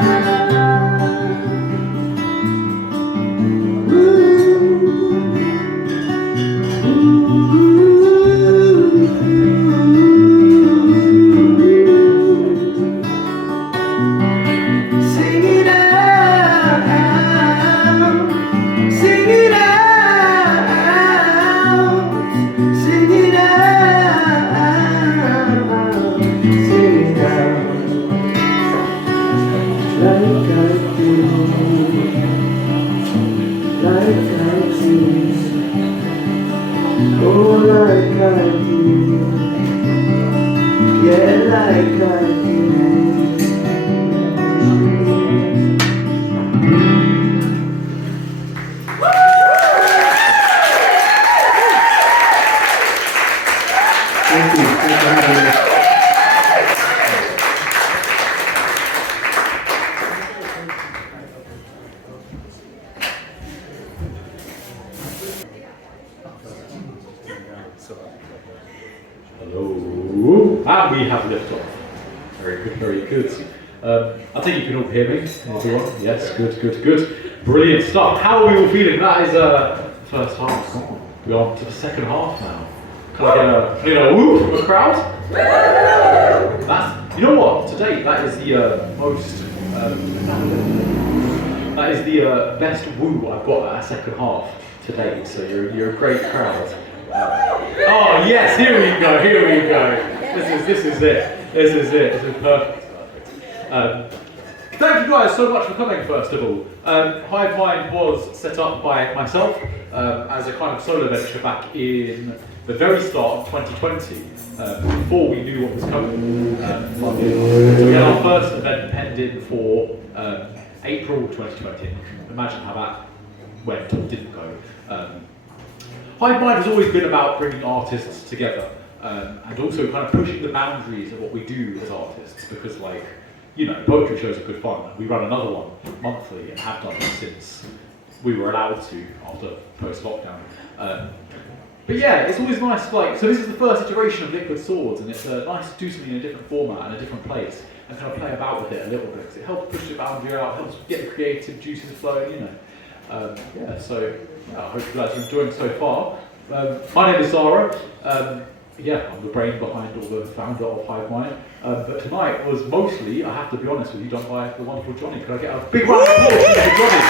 Sing it out. Oh, like I do, yeah, like I do. Thank you. Thank you for having me. Hello, and we have lift off. Very good, very good. I think you can all hear me, everyone. Yes, good, good, good. Brilliant stuff. How are we all feeling? That is the first half gone. We're on to the second half now. Can I get a whoop from a crowd? That's, you know what? Today that is the that is the best woo I've got at our second half today. So you're a great crowd. Oh yes, here we go, here we go. This is it. This is perfect. Thank you guys so much for coming, first of all. Hive Mind was set up by myself as a kind of solo venture back in the very start of 2020, before we knew what was coming. So we had our first event penned in for April 2020. Imagine how that went or didn't go. Hive Mind has always been about bringing artists together and also kind of pushing the boundaries of what we do as artists, because, like, you know, poetry shows are good fun. We run another one monthly and have done since we were allowed to after post-lockdown. But yeah, it's always nice, like, so this is the first iteration of Liquid Swords, and it's nice to do something in a different format and a different place and kind of play about with it a little bit, because it helps push the boundary out, helps get the creative juices flowing, you know. Yeah, so I hope you guys are enjoying so far. My name is Zara. Yeah, I'm the brain behind or the founder of Hive Mind. But tonight was mostly, I have to be honest with you, done by the wonderful Johnny. Could I get a big round of applause for Johnny?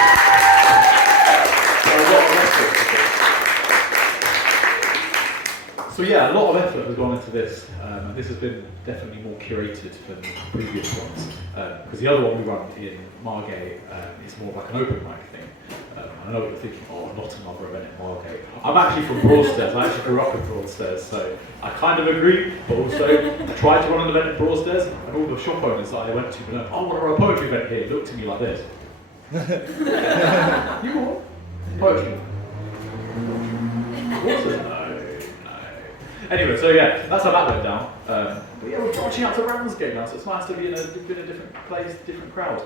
So yeah, a lot of effort has gone into this. And this has been definitely more curated than the previous ones. Because the other one we run in Margate is more like an open mic thing. I know what you're thinking, oh, not another event in Margate. I'm actually from Broadstairs. I actually grew up in Broadstairs, so I kind of agree, but also I tried to run an event in Broadstairs, and all the shop owners that I went to were like, oh, we're a poetry event here, looked at me like this. You what? Poetry? Awesome. No. Anyway, so yeah, that's how that went down. But yeah, we're branching out to Ramsgate now, so it's nice to be in a different place, different crowd.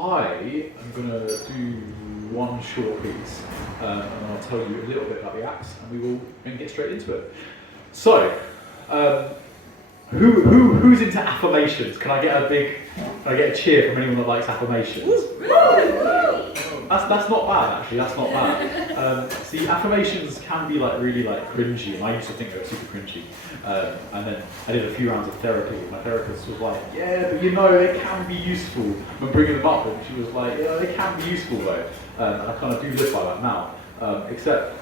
I am going to do one short piece, and I'll tell you a little bit about the acts, and we will then get straight into it. So, who's into affirmations? Can I get a cheer from anyone that likes affirmations? That's not bad, actually. That's not bad. See, affirmations can be like really like cringy, and I used to think they were super cringy. And then I did a few rounds of therapy. My therapist was like, "Yeah, but you know, they can be useful." When bringing them up, and she was like, "Yeah, they can be useful though." And I kind of do live by that now. Except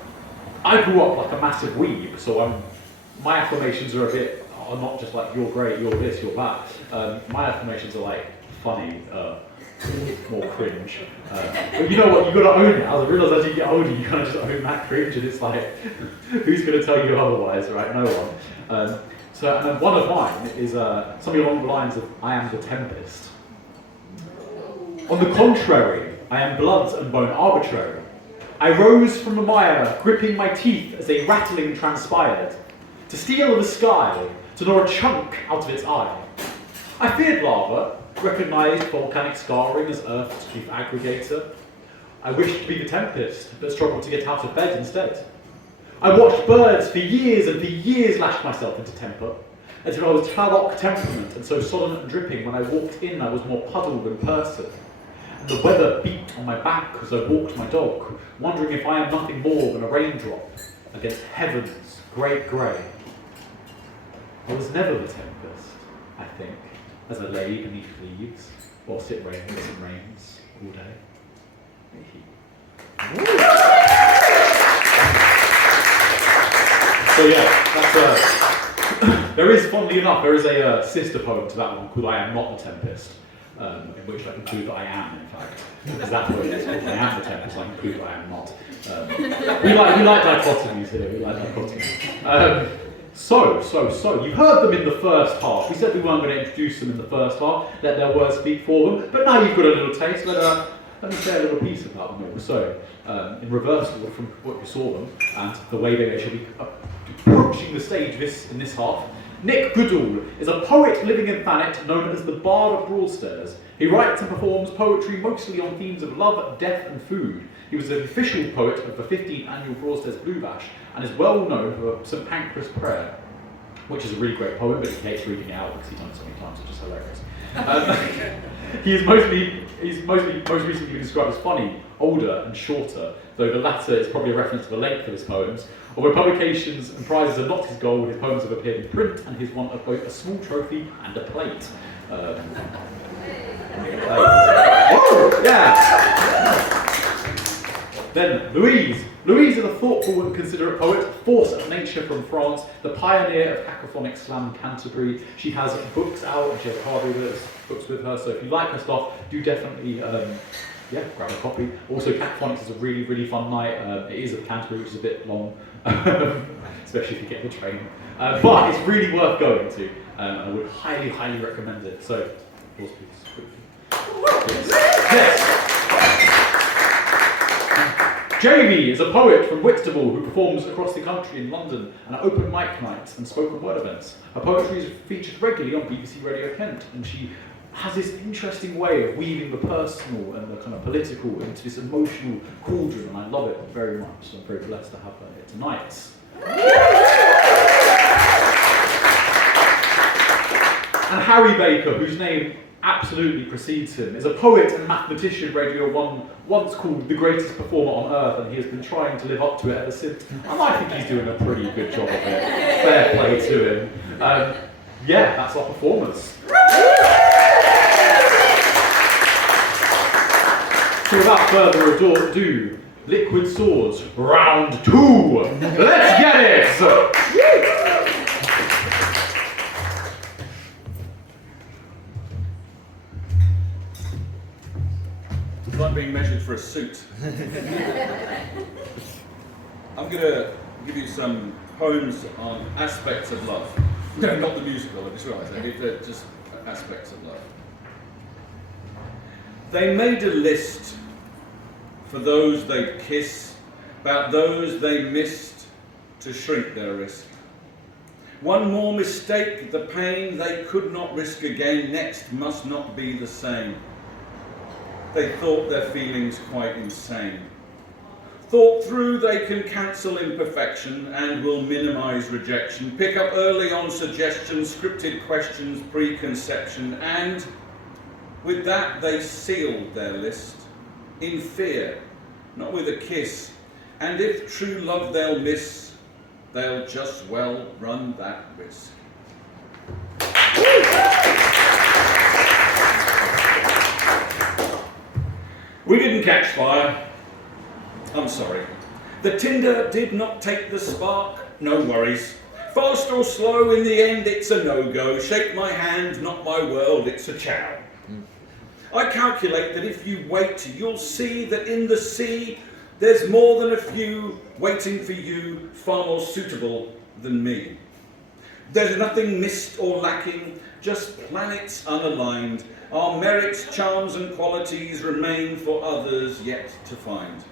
I grew up like a massive weeb, so my affirmations are not just like "you're great," "you're this," "you're that." My affirmations are like funny. More cringe. But you know what, you gotta own it. As I realised as you get older, you kind of just own that cringe, and it's like, who's gonna tell you otherwise, right? No one. And then one of mine is something along the lines of, I am the tempest. On the contrary, I am blood and bone arbitrary. I rose from the mire, gripping my teeth as a rattling transpired, to steal the sky, to gnaw a chunk out of its eye. I feared lava, recognised volcanic scarring as Earth's chief aggregator. I wished to be the tempest, but struggled to get out of bed instead. I watched birds for years and for years lash myself into temper, until I was Tlalok temperament and so sodden and dripping when I walked in I was more puddle than person. And the weather beat on my back as I walked my dog, wondering if I am nothing more than a raindrop against heaven's great grey. I was never the tempest, I think, as I lay beneath leaves, whilst it rains and rains all day. So yeah, that's there is, funnily enough, there is a sister poem to that one called I Am Not the Tempest. which I conclude that I am, in fact. Because that poem is called I am the Tempest, I conclude that I am not. We like dichotomies here, we like dichotomies. So, you heard them in the first half. We said we weren't going to introduce them in the first half, let their words speak for them, but now you've got a little taste, let me say a little piece about them all. So, in reverse order from what you saw them, and the way they shall be approaching the stage in this half, Nick Goodall is a poet living in Thanet known as the Bard of Broadstairs. He writes and performs poetry mostly on themes of love, death and food. He was the official poet of the 15th annual Broadstairs Blue Bash and is well known for St Pancras Prayer, which is a really great poem, but he hates reading it out because he's done it so many times, which is hilarious. He's most recently been described as funny, older and shorter, though the latter is probably a reference to the length of his poems. Although publications and prizes are not his goal, his poems have appeared in print and he's won both a small trophy and a plate. Yeah. Then Louise. Louise is a thoughtful and considerate poet, force of nature from France, the pioneer of cacophonic slam Canterbury. She has books out and she has hard readers books with her, so if you like her stuff, do definitely grab a copy. Also, Cacophonics is a really, really fun night. It is at Canterbury, which is a bit long, especially if you get the train. But it's really worth going to, and I would highly, highly recommend it. So, applause please. Yes. Jamie is a poet from Whitstable who performs across the country in London and at open mic nights and spoken word events. Her poetry is featured regularly on BBC Radio Kent, and she has this interesting way of weaving the personal and the kind of political into this emotional cauldron, and I love it very much. So I'm very blessed to have her here tonight. And Harry Baker, whose name absolutely precedes him, is a poet and mathematician Radio 1 once called the greatest performer on earth, and he has been trying to live up to it ever since. And I think he's doing a pretty good job of it. Fair play to him. That's our performers. So without further ado, Liquid Swords, round 2. Let's get it! It's like being measured for a suit. I'm going to give you some poems on aspects of love. No, not the musical, I just realised that. They're just aspects of love. They made a list for those they'd kiss, about those they missed to shrink their risk. One more mistake, the pain they could not risk again, next must not be the same. They thought their feelings quite insane. Thought through, they can cancel imperfection and will minimise rejection, pick up early on suggestions, scripted questions, preconception, and with that they sealed their list, in fear, not with a kiss, and if true love they'll miss, they'll just well run that risk. We didn't catch fire. I'm sorry. The tinder did not take the spark. No worries. Fast or slow, in the end it's a no-go. Shake my hand, not my world, it's a ciao. I calculate that if you wait, you'll see that in the sea there's more than a few waiting for you, far more suitable than me. There's nothing missed or lacking, just planets unaligned. Our merits, charms and qualities remain for others yet to find.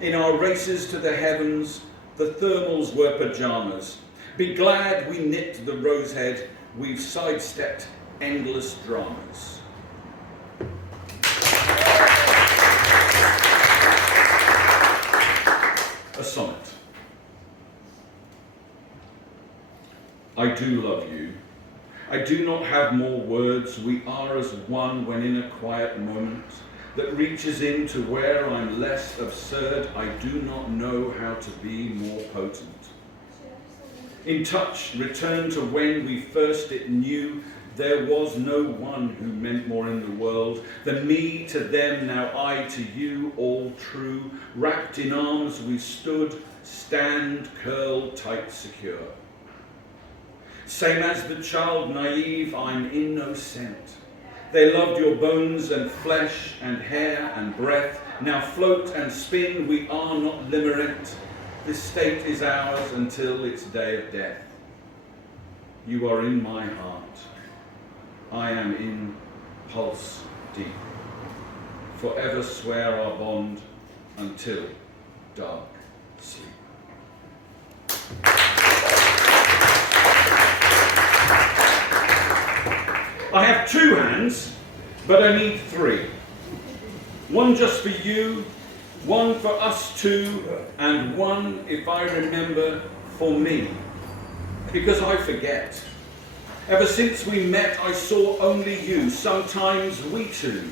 In our races to the heavens, the thermals were pyjamas. Be glad we knit the rosehead, we've sidestepped endless dramas. A sonnet. I do love you. I do not have more words. We are as one when in a quiet moment that reaches into where I'm less absurd. I do not know how to be more potent. In touch, return to when we first it knew. There was no one who meant more in the world than me to them, now I to you, all true. Wrapped in arms we stood, stand, curled tight, secure. Same as the child naive, I'm innocent. They loved your bones and flesh and hair and breath. Now float and spin, we are not limerent. This state is ours until its day of death. You are in my heart. I am in pulse deep. Forever swear our bond until dark sleep. I have 2 hands, but I need 3. One just for you, one for us 2, and one, if I remember, for me. Because I forget. Ever since we met, I saw only you, sometimes we too.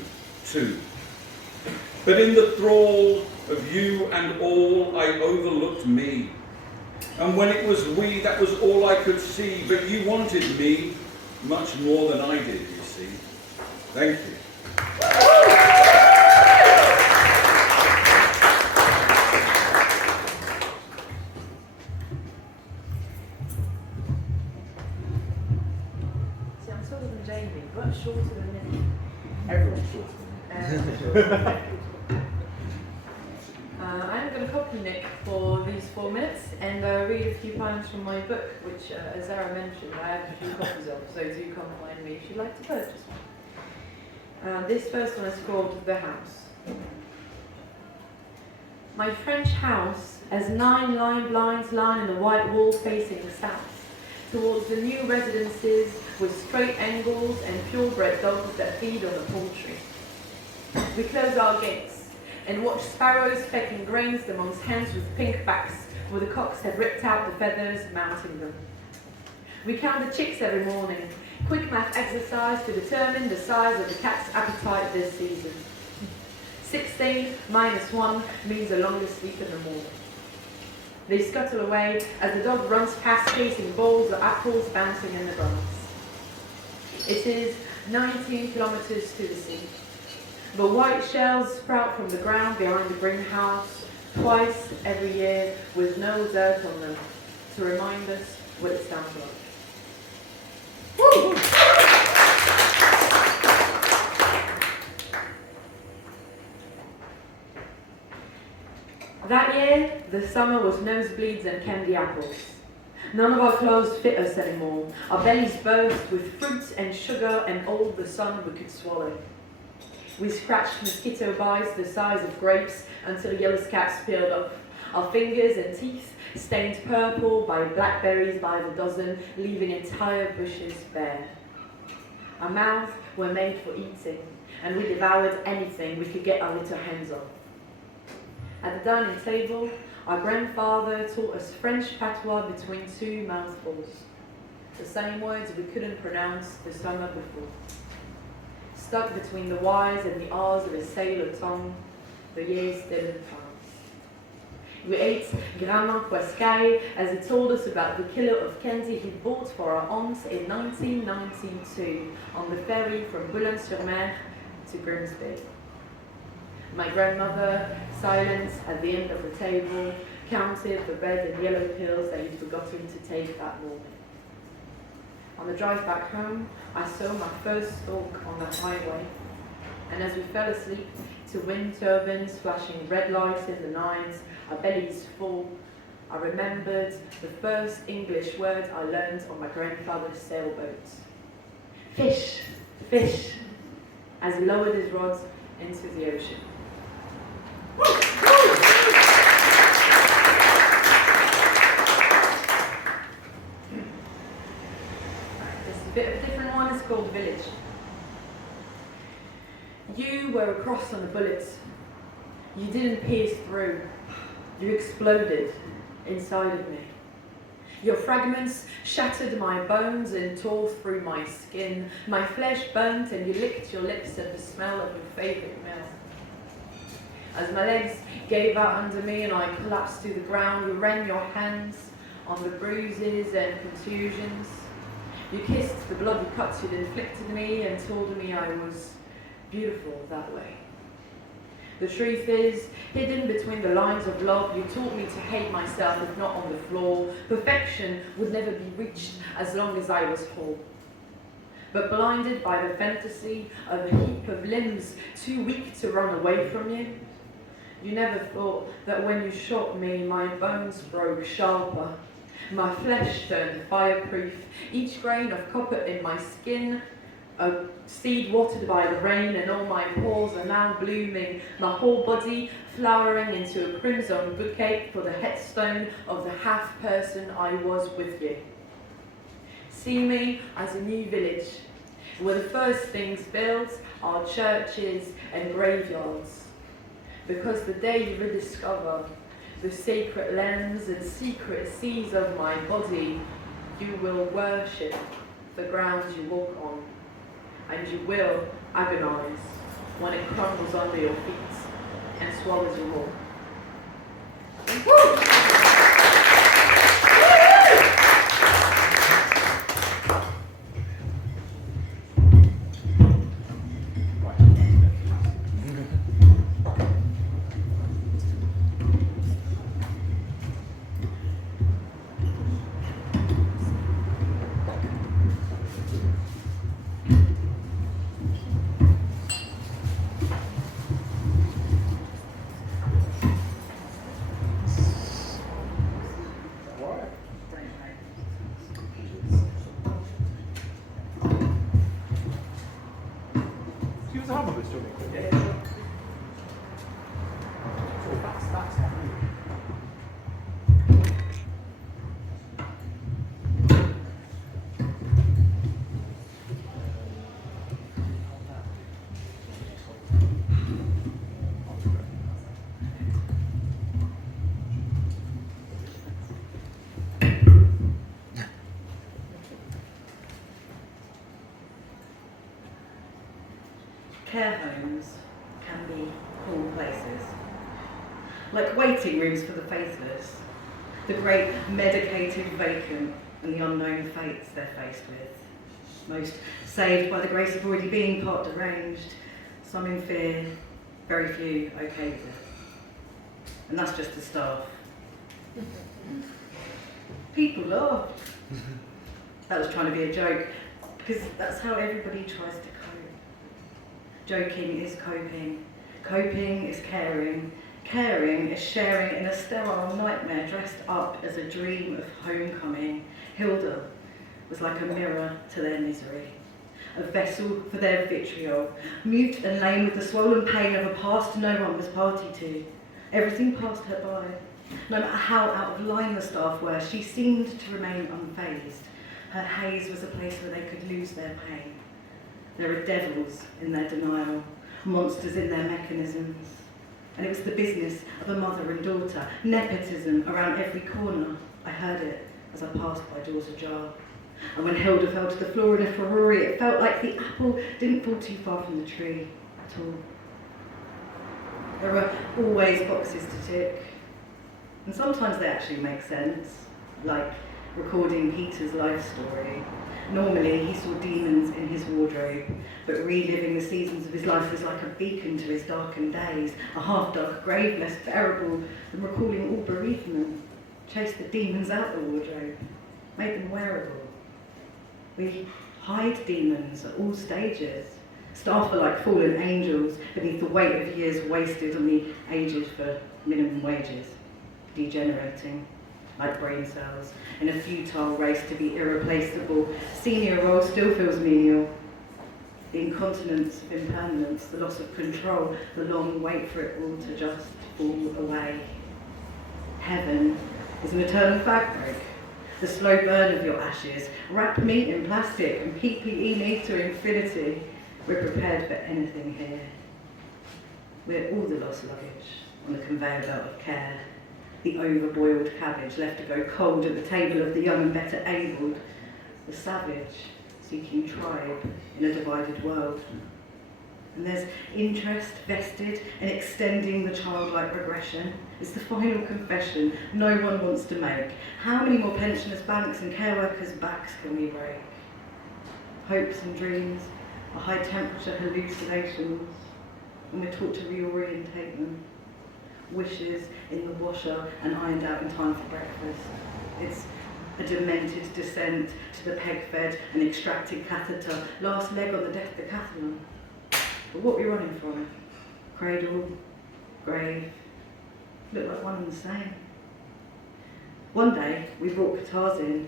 But in the thrall of you and all, I overlooked me. And when it was we, that was all I could see. But you wanted me much more than I did, you see. Thank you. See, I'm taller than Jamie, but shorter than Nick. Everyone's shorter than me. I'm going to copy Nick for these 4 minutes and read a few poems from my book, which, as Zara mentioned, I have a few copies of, so do come find me if you'd like to purchase one. This first one is called The House. My French house has 9 line blinds lining the white wall facing the south, towards the new residences with straight angles and purebred dogs that feed on the poultry. We close our gates and watch sparrows pecking grains amongst hens with pink backs, where the cocks have ripped out the feathers, mounting them. We count the chicks every morning, quick math exercise to determine the size of the cat's appetite this season. 16 minus 1 means a longer sleep in the morning. They scuttle away as the dog runs past chasing balls of apples bouncing in the grass. It is 19 kilometers to the sea. The white shells sprout from the ground behind the greenhouse twice every year with no dirt on them to remind us what it sounds like. Woo! That year, the summer was nosebleeds and candy apples. None of our clothes fit us anymore. Our bellies burst with fruit and sugar and all the sun we could swallow. We scratched mosquito bites the size of grapes until yellow scabs peeled off. Our fingers and teeth stained purple by blackberries by the dozen, leaving entire bushes bare. Our mouths were made for eating, and we devoured anything we could get our little hands on. At the dining table, our grandfather taught us French patois between 2 mouthfuls, the same words we couldn't pronounce the summer before. Stuck between the Y's and the R's of his sailor tongue, the years didn't pass. We ate gramin poiscaille as he told us about the kilo of candy he bought for our aunts in 1992 on the ferry from Boulogne-sur-Mer to Ramsgate. My grandmother, silent at the end of the table, counted the red and yellow pills that he'd forgotten to take that morning. On the drive back home, I saw my first stalk on the highway, and as we fell asleep to wind turbines flashing red lights in the night, our bellies full, I remembered the first English word I learned on my grandfather's sailboat. Fish, fish, as he lowered his rods into the ocean. A bit of a different one is called Village. You were a cross on the bullets. You didn't pierce through. You exploded inside of me. Your fragments shattered my bones and tore through my skin. My flesh burnt and you licked your lips at the smell of your favourite meal. As my legs gave out under me and I collapsed to the ground, you ran your hands on the bruises and contusions. You kissed the bloody cuts you'd inflicted me and told me I was beautiful that way. The truth is, hidden between the lines of love, you taught me to hate myself if not on the floor. Perfection would never be reached as long as I was whole. but blinded by the fantasy of a heap of limbs too weak to run away from you. You never thought that when you shot me, my bones broke sharper, my flesh turned fireproof, each grain of copper in my skin, a seed watered by the rain, and all my pores are now blooming, my whole body flowering into a crimson bouquet for the headstone of the half-person I was with you. See me as a new village, where the first things built are churches and graveyards, because the day you rediscover the sacred lands and secret seas of my body, you will worship the ground you walk on, and you will agonize when it crumbles under your feet and swallows you whole. Care homes can be cool places, like waiting rooms for the faithless, the great medicated vacant and the unknown fates they're faced with. Most saved by the grace of already being part deranged, some in fear, very few okay with it. And that's just the staff. People laughed. That was trying to be a joke, because that's how everybody tries to cope. Joking is coping. Coping is caring. Caring is sharing in a sterile nightmare dressed up as a dream of homecoming. Hilda was like a mirror to their misery, a vessel for their vitriol, mute and lame with the swollen pain of a past no one was party to. Everything passed her by. No matter how out of line the staff were, she seemed to remain unfazed. Her haze was a place where they could lose their pain. There are devils in their denial, monsters in their mechanisms. And it was the business of a mother and daughter, nepotism around every corner. I heard it as I passed by doors ajar. And when Hilda fell to the floor in a Ferrari, it felt like the apple didn't fall too far from the tree at all. There are always boxes to tick. And sometimes they actually make sense, like recording Peter's life story. Normally, he saw demons in his wardrobe, but reliving the seasons of his life was like a beacon to his darkened days, a half-dark grave less bearable than recalling all bereavement, chased the demons out the wardrobe, made them wearable. We hide demons at all stages. Staff are like fallen angels beneath the weight of years wasted on the ages for minimum wages, degenerating like brain cells, in a futile race to be irreplaceable. Senior role still feels menial. The incontinence of impermanence, the loss of control, the long wait for it all to just fall away. Heaven is an eternal fabric, the slow burn of your ashes. Wrap meat in plastic and PPE me to infinity. We're prepared for anything here. We're all the lost luggage on the conveyor belt of care. The overboiled cabbage left to go cold at the table of the young and better abled, the savage seeking tribe in a divided world. And there's interest vested in extending the childlike regression. It's the final confession no one wants to make. How many more pensioners, banks and care workers' backs can we break? Hopes and dreams are high temperature hallucinations, and we're taught to reorientate them. Wishes in the washer and ironed out in time for breakfast. It's A demented descent to the peg-fed and extracted catheter, last leg on the death decathlon. But what were we running from? Cradle, grave, looked like one and the same. One day, we brought guitars in,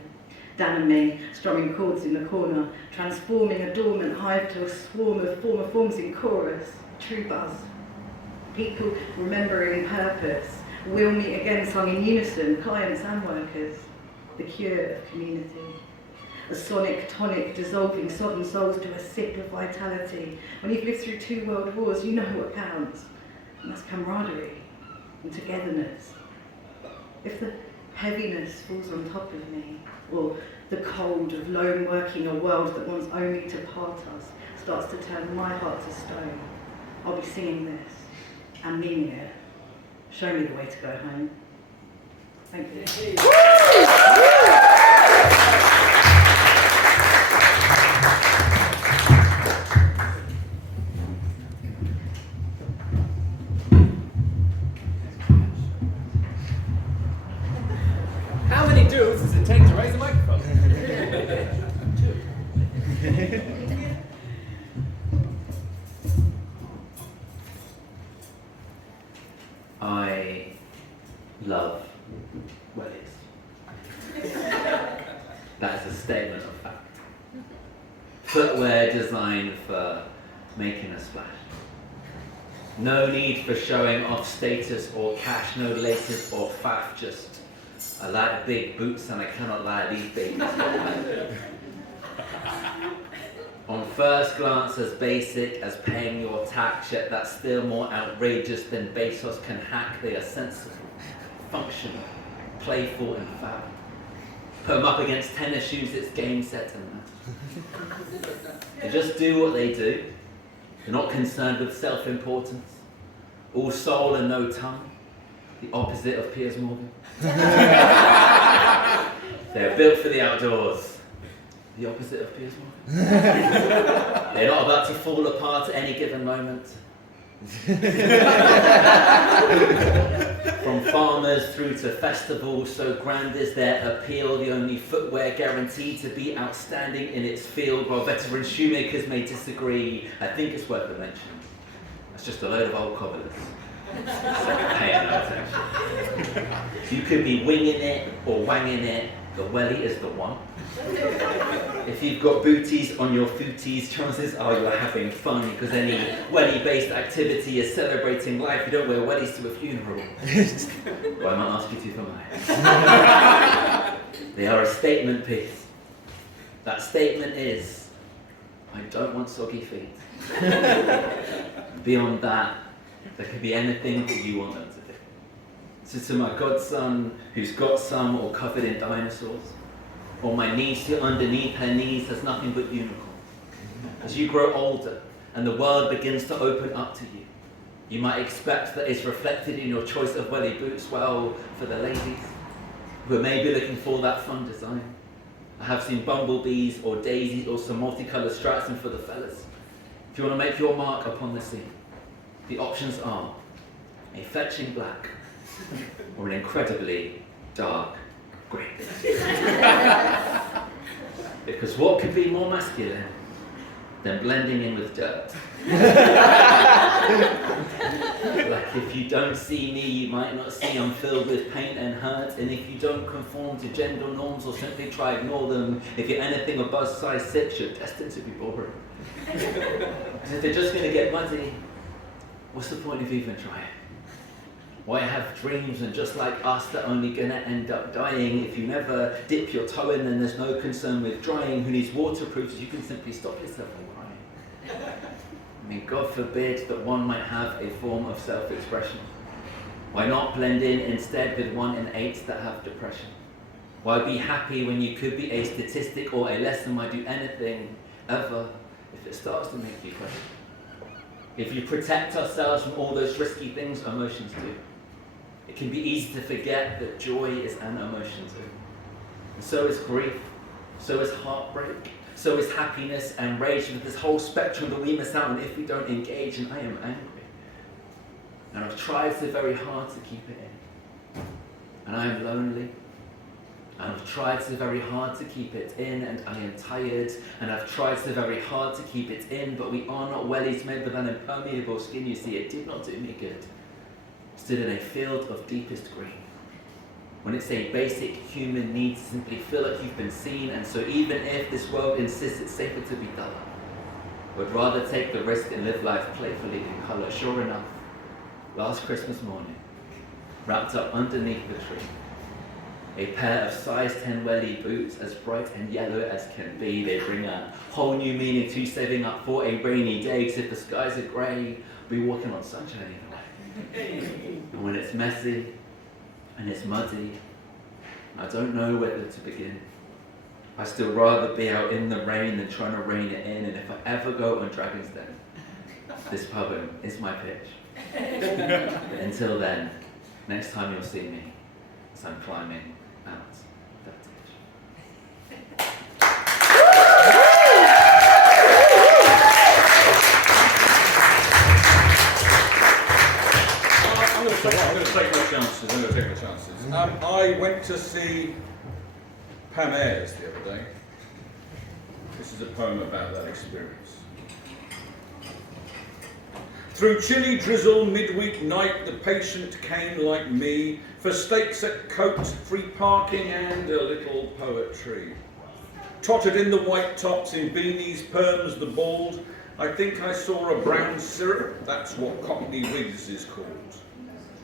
Dan and me, strumming chords in the corner, transforming a dormant hive to a swarm of former forms in chorus, true buzz. People remembering purpose, We'll Meet Again sung in unison, clients and workers, the cure of community. A sonic tonic dissolving sodden souls to a sip of vitality. When you've lived through 2 world wars, you know what counts, and that's camaraderie and togetherness. If the heaviness falls on top of me, or the cold of lone working a world that wants only to part us starts to turn my heart to stone, I'll be singing this and meaning it. Show me the way to go home. Thank you. How many dudes does it take to raise a microphone? I love wellies. That is a statement of fact. Footwear designed for making a splash. No need for showing off status or cash, no laces or faff, just I like big boots and I cannot lie, these babies. On first glance as basic as paying your tax, yet that's still more outrageous than Bezos can hack. They are sensible, functional, playful and fab. Put them up against tennis shoes, it's game, set and match. They just do what they do. They're not concerned with self-importance. All soul and no tongue. The opposite of Piers Morgan. They're built for the outdoors. The opposite of Piers Morgan. They're not about to fall apart at any given moment. From farmers through to festivals, so grand is their appeal, the only footwear guaranteed to be outstanding in its field. While veteran shoemakers may disagree, I think it's worth a mention. That's just a load of old cobblers. Paying no attention. You could be winging it or wanging it, the welly is the one. If you've got booties on your footies, chances are you're having fun, because any welly-based activity is celebrating life. You don't wear wellies to a funeral. Well, I might ask you to for mine. They are a statement piece. That statement is, I don't want soggy feet. Beyond that, there could be anything that you want them to do. So to my godson, who's got some or covered in dinosaurs, or my niece who underneath her knees has nothing but unicorn. As you grow older and the world begins to open up to you, you might expect that it's reflected in your choice of welly boots. Well, for the ladies who are maybe looking for that fun design, I have seen bumblebees or daisies or some multicolored stripes, and for the fellas, if you want to make your mark upon the scene, the options are a fetching black or an incredibly dark green. Because what could be more masculine than blending in with dirt? Like, if you don't see me, you might not see I'm filled with pain and hurt. And if you don't conform to gender norms or simply try ignore them, if you're anything above size 6, you're destined to be boring. And if they're just going to get muddy, what's the point of even trying? Why have dreams and just like us they're only gonna end up dying? If you never dip your toe in, then there's no concern with drying. Who needs waterproofs? You can simply stop yourself from crying. I mean, God forbid that one might have a form of self-expression. Why not blend in instead with 1 in 8 that have depression? Why be happy when you could be a statistic or a lesson? Why do anything ever if it starts to make you question? If you protect ourselves from all those risky things emotions do, it can be easy to forget that joy is an emotion too. And so is grief, so is heartbreak, so is happiness and rage, with this whole spectrum that we miss out on if we don't engage, and I am angry. And I've tried so very hard to keep it in. And I am lonely. And I've tried so very hard to keep it in, and I am tired. And I've tried so very hard to keep it in, but we are not wellies made with an impermeable skin. You see, it did not do me good. Stood in a field of deepest green. When it's a basic human need to simply feel like you've been seen, and so even if this world insists it's safer to be duller, would rather take the risk and live life playfully in colour. Sure enough, last Christmas morning, wrapped up underneath the tree, a pair of size 10 welly boots as bright and yellow as can be. They bring a whole new meaning to saving up for a rainy day, because if the skies are grey, we'll be walking on sunshine either way. And when it's messy and it's muddy, I don't know whether to begin. I still rather be out in the rain than trying to rein it in, and if I ever go on Dragon's Den, this poem is my pitch. Until then, next time you'll see me, as I'm climbing out that ditch. I'm going to take my chances. I went to see Pam Ayres the other day. This is a poem about that experience. Through chilly drizzle midweek night, the patient came like me for steaks at Coat, free parking and a little poetry. Tottered in the white tops, in beanies, perms, the bald. I think I saw a brown syrup, that's what Cockney wigs is called.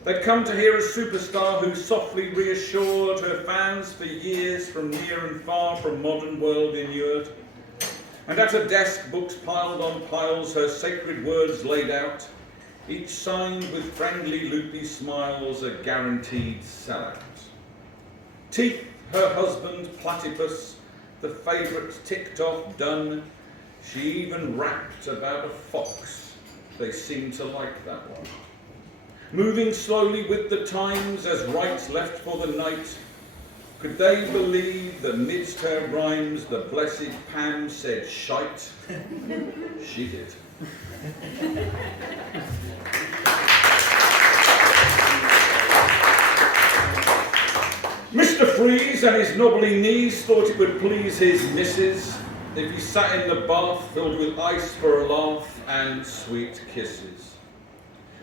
They'd come to hear a superstar who softly reassured her fans for years from near and far, from modern world inured. And at her desk, books piled on piles, her sacred words laid out, each signed with friendly loopy smiles, a guaranteed sellout. Teeth, her husband, platypus, the favourite ticked off, done. She even rapped about a fox. They seemed to like that one. Moving slowly with the times as rights left for the night, could they believe that midst her rhymes the blessed Pam said shite? She did. Mr. Freeze and his knobbly knees thought it would please his missus if he sat in the bath filled with ice for a laugh and sweet kisses.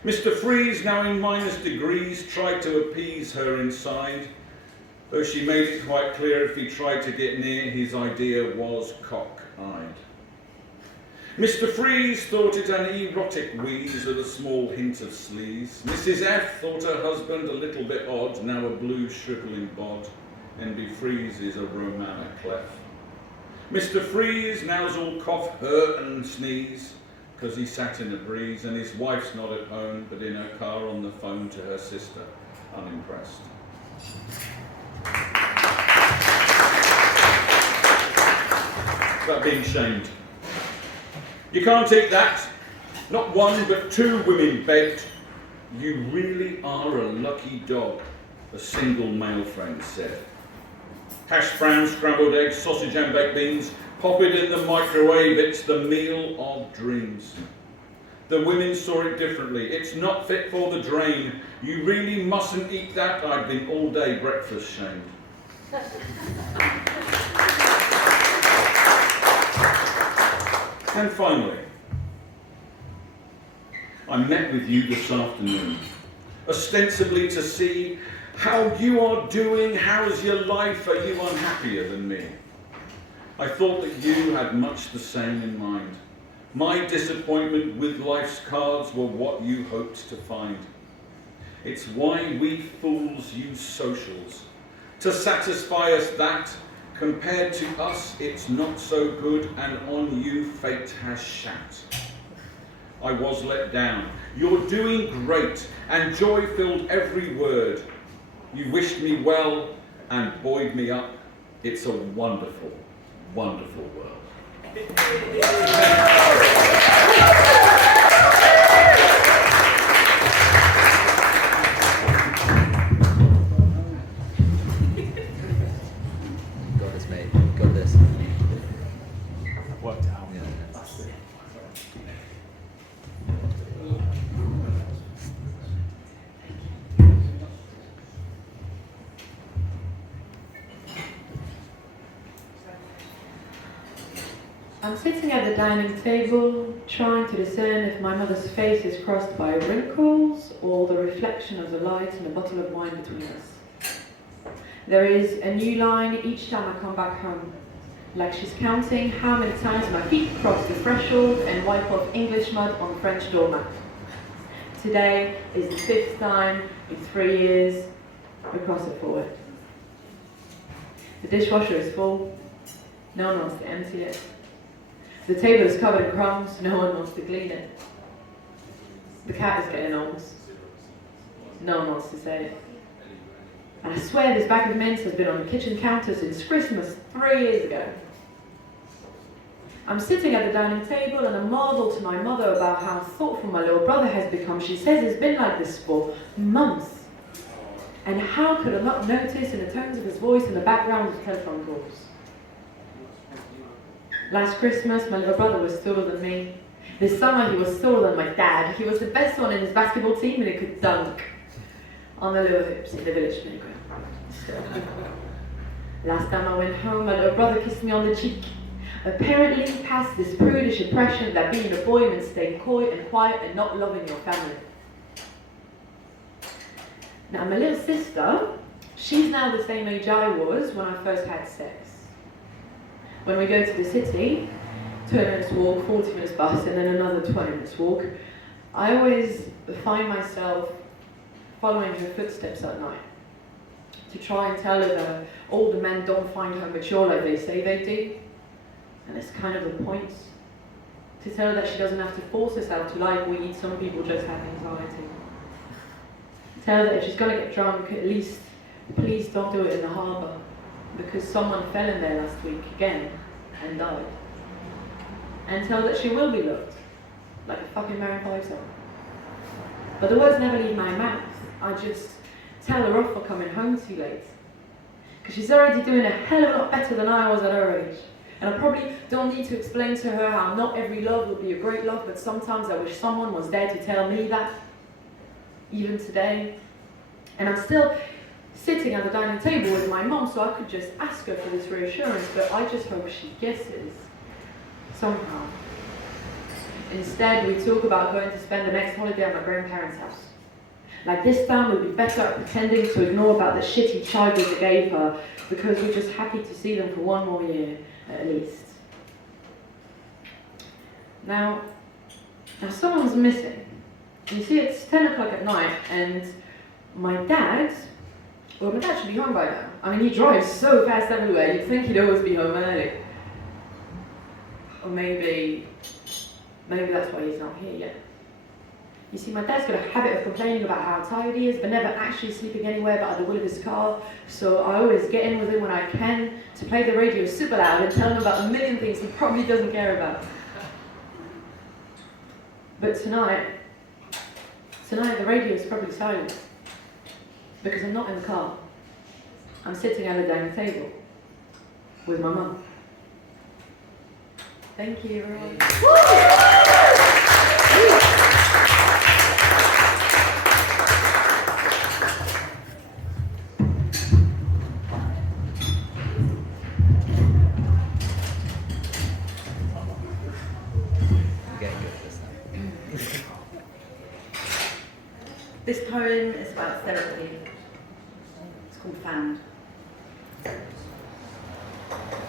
Mr. Freeze, now in -degrees, tried to appease her inside, though she made it quite clear if he tried to get near, his idea was cock-eyed. Mr. Freeze thought it an erotic wheeze with a small hint of sleaze. Mrs. F thought her husband a little bit odd, now a blue shrivelling bod. N.B. Freeze is a Romana clef. Mr. Freeze now's all cough, hurt and sneeze, because he sat in a breeze, and his wife's not at home, but in her car on the phone to her sister, unimpressed. About being shamed. You can't eat that. Not one, but two women begged. You really are a lucky dog, a single male friend said. Hash browns, scrambled eggs, sausage and baked beans. Pop it in the microwave, it's the meal of dreams. The women saw it differently. It's not fit for the drain. You really mustn't eat that. I've been all day breakfast shamed. And finally, I met with you this afternoon, ostensibly to see how you are doing, how's your life, are you unhappier than me? I thought that you had much the same in mind. My disappointment with life's cards were what you hoped to find. It's why we fools use socials, to satisfy us that, compared to us, it's not so good, and on you fate has shat. I was let down. You're doing great, and joy filled every word. You wished me well and buoyed me up. It's a wonderful, wonderful world. Got this, mate. Got this. Worked out. Yeah. I'm sitting at the dining table, trying to discern if my mother's face is crossed by wrinkles or the reflection of the light and a bottle of wine between us. There is a new line each time I come back home, like she's counting how many times my feet cross the threshold and wipe off English mud on French doormat. Today is the 5th time in 3 years we cross it forward. The dishwasher is full, no one wants to empty it. The table is covered in crumbs, no one wants to clean it. The cat is getting old, no one wants to say it. And I swear this bag of mints has been on the kitchen counter since Christmas 3 years ago. I'm sitting at the dining table and I marvel to my mother about how thoughtful my little brother has become. She says it's been like this for months. And how could I not notice in the tones of his voice in the background of telephone calls? Last Christmas, my little brother was taller than me. This summer, he was taller than my dad. He was the best one in his basketball team and he could dunk on the little hoops in the village playground. Last time I went home, my little brother kissed me on the cheek. Apparently past this prudish impression that being a boy means staying coy and quiet and not loving your family. Now my little sister, she's now the same age I was when I first had sex. When we go to the city, 20 minutes walk, 40 minutes bus, and then another 20 minutes walk, I always find myself following her footsteps at night to try and tell her that older men don't find her mature like they say they do. And it's kind of the point. To tell her that she doesn't have to force herself to like weed, some people just have anxiety. Tell her that if she's going to get drunk, at least please don't do it in the harbour, because someone fell in there last week again and died. And tell her that she will be loved, like a fucking Mary Poppins song. But the words never leave my mouth. I just tell her off for coming home too late. Because she's already doing a hell of a lot better than I was at her age. And I probably don't need to explain to her how not every love will be a great love, but sometimes I wish someone was there to tell me that, even today. And I'm still sitting at the dining table with my mum, so I could just ask her for this reassurance, but I just hope she guesses, somehow. Instead, we talk about going to spend the next holiday at my grandparents' house. Like this time we'll be better at pretending to ignore about the shitty childhood they gave her, because we're just happy to see them for one more year, at least. Now someone's missing. You see, it's 10 o'clock at night, and my dad should be home by now. I mean, he drives so fast everywhere, you'd think he'd always be home early. Or maybe that's why he's not here yet. You see, my dad's got a habit of complaining about how tired he is, but never actually sleeping anywhere but at the wheel of his car. So I always get in with him when I can to play the radio super loud and tell him about a million things he probably doesn't care about. But tonight the radio is probably silent, because I'm not in the car. I'm sitting at a dining table with my mum. Thank you, everyone. This poem is about therapy. It's called Found.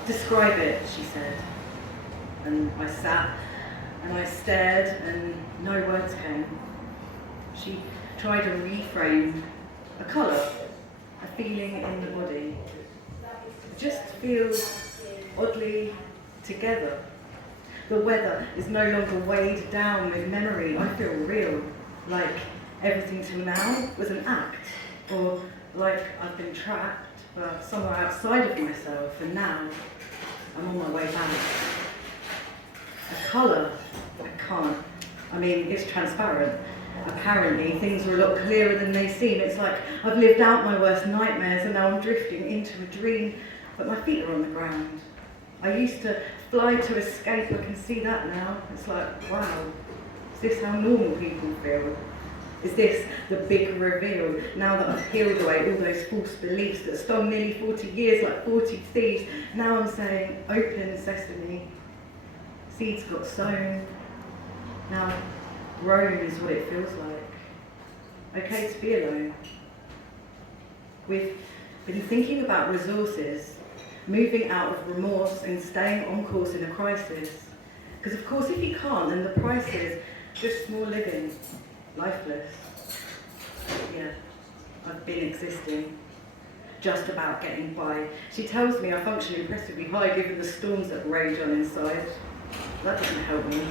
Describe it, she said. And I sat and I stared and no words came. She tried to reframe a colour, a feeling in the body. It just feels oddly together. The weather is no longer weighed down with memory. I feel real, like everything till now was an act, or like I've been trapped, but somewhere outside of myself, and now I'm on my way back. A colour, I can't. I mean, it's transparent. Apparently, things are a lot clearer than they seem. It's like I've lived out my worst nightmares and now I'm drifting into a dream, but my feet are on the ground. I used to fly to escape, I can see that now. It's like, wow, is this how normal people feel? Is this the big reveal? Now that I've peeled away all those false beliefs that stung nearly 40 years like 40 thieves, now I'm saying, open sesame. Seeds got sown. Now, grown is what it feels like. Okay to be alone. We've been thinking about resources, moving out of remorse and staying on course in a crisis. Because of course, if you can't, then the price is just small living, lifeless. Yeah, I've been existing, just about getting by. She tells me I function impressively high given the storms that rage on inside. That doesn't help me.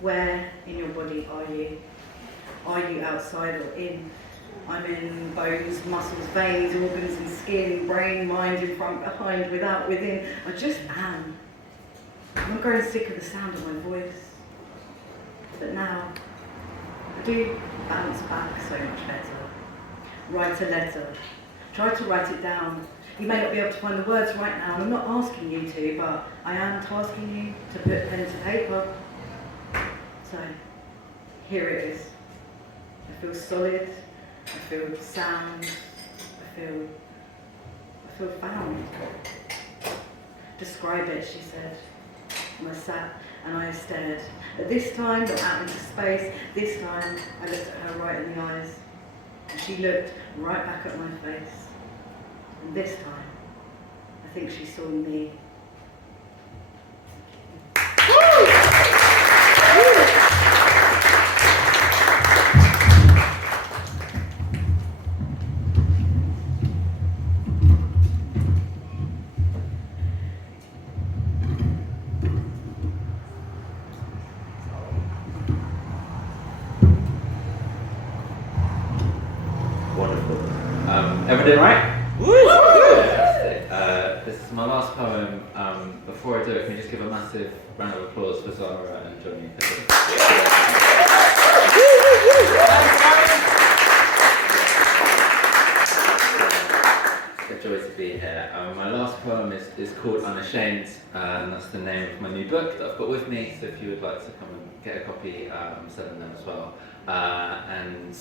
Where in your body are you? Are you outside or in? I'm in bones, muscles, veins, organs and skin, brain, mind, in front, behind, without, within. I just am. I'm growing sick of the sound of my voice. But now, I do bounce back so much better. Write a letter. Try to write it down. You may not be able to find the words right now, and I'm not asking you to, but I am tasking you to put pen to paper. So, here it is. I feel solid, I feel sound, I feel found. Describe it, she said. And I sat and I stared. But this time, not out into space, this time I looked at her right in the eyes. And she looked right back at my face. And this time, I think she saw me. Everything right? Fantastic. This is my last poem. Before I do it, can you just give a massive round of applause for Zara and Johnny? It's a joy to be here. My last poem is called Unashamed, and that's the name of my new book that I've got with me, so if you would like to come and get a copy, I'm selling them as well. And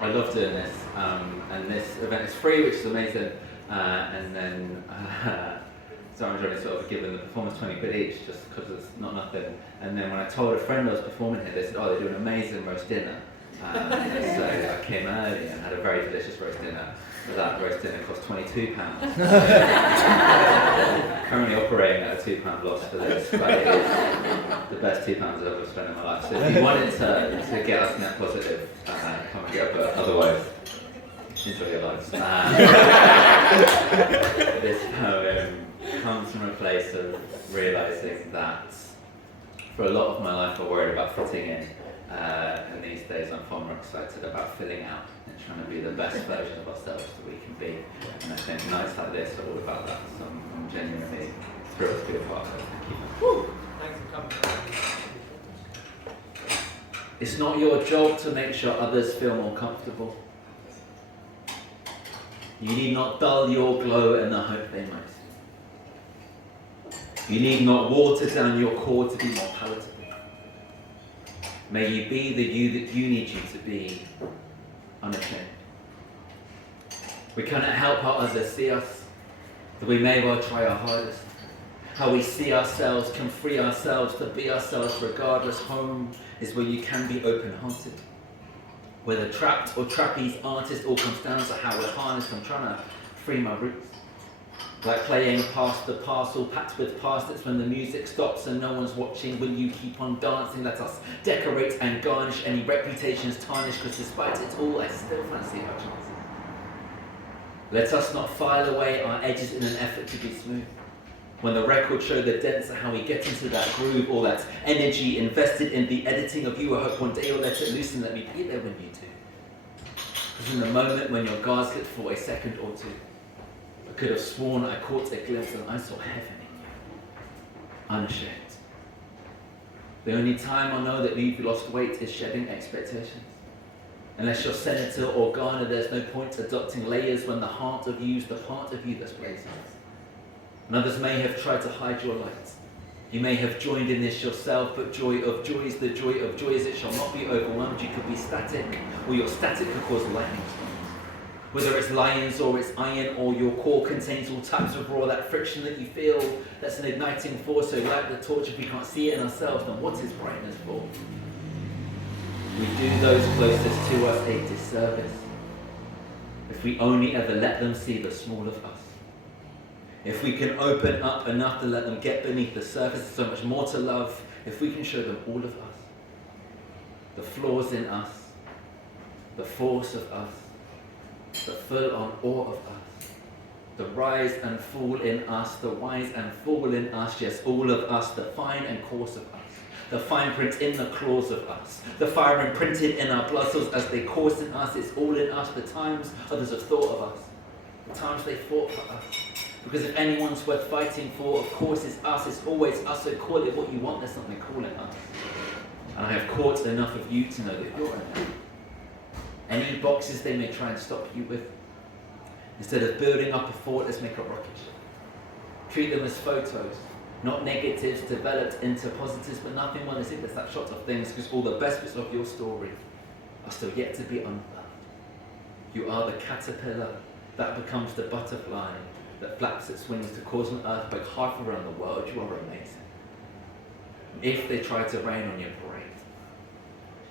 I love doing this, and this event is free, which is amazing, and then Zara and Johnny sort of given the performance 20 quid each, just because it's not nothing, and then when I told a friend I was performing here, they said, oh, they do an amazing roast dinner, so I came early and had a very delicious roast dinner, but that roast dinner cost £22. Currently operating at a £2 loss for this, but it is the best £2 I've ever spent in my life. So if you wanted to get us net positive, come and get a book. Otherwise, enjoy your lives. This poem comes from a place of realising that for a lot of my life I worried about fitting in, and these days I'm far more excited about filling out and trying to be the best version of ourselves that we can be. And I think nights like this are all about that, so I'm genuinely thrilled to be a part of it. Thank you. Thanks for coming. It's not your job to make sure others feel more comfortable. You need not dull your glow in the hope they might see. You need not water down your core to be more palatable. May you be the you that you need you to be, unashamed. We cannot help how others see us, but we may well try our hardest. How we see ourselves can free ourselves to be ourselves regardless. Home is where you can be open-hearted. Whether trapped or trapeze artist, all comes down to how we're harnessed. I'm trying to free my roots. Like playing past the parcel, packed with parsnips when the music stops and no one's watching. Will you keep on dancing? Let us decorate and garnish any reputations tarnished, because despite it all, I still fancy our chances. Let us not file away our edges in an effort to be smooth. When the record showed the dents of how we get into that groove, all that energy invested in the editing of you, I hope one day you'll let it loose and let me be there when you do. Because in the moment when your guard slipped for a second or two, I could have sworn I caught a glimpse and I saw heaven in you, unashamed. The only time I know that you've lost weight is shedding expectations. Unless you're Senator or Garner, there's no point adopting layers when the heart of you's the part of you that's blazing. And others may have tried to hide your light. You may have joined in this yourself, but joy of joys, the joy of joys, it shall not be overwhelmed. You could be static, or your static could cause lightning storms. Whether it's lions or it's iron or your core contains all types of raw, that friction that you feel, that's an igniting force. So like the torch, if we can't see it in ourselves, then what is brightness for? We do those closest to us a disservice if we only ever let them see the small of us. If we can open up enough to let them get beneath the surface, there's so much more to love. If we can show them all of us, the flaws in us, the force of us, the full-on awe of us, the rise and fall in us, the rise and fall in us, yes, all of us, the fine and coarse of us, the fine print in the claws of us, the fire imprinted in our blood cells as they course in us, it's all in us, the times others have thought of us, the times they fought for us. Because if anyone's worth fighting for, of course it's us, it's always us, so call it what you want, there's something cool in us. And I have caught enough of you to know that you're enough. Any boxes they may try and stop you with, instead of building up a fort, let's make a rocket. Treat them as photos, not negatives developed into positives, but nothing more than simply snapshots of things, because all the best bits of your story are still yet to be unfound. You are the caterpillar that becomes the butterfly that flaps its wings to cause an earthquake half around the world. You are amazing. If they try to rain on your parade,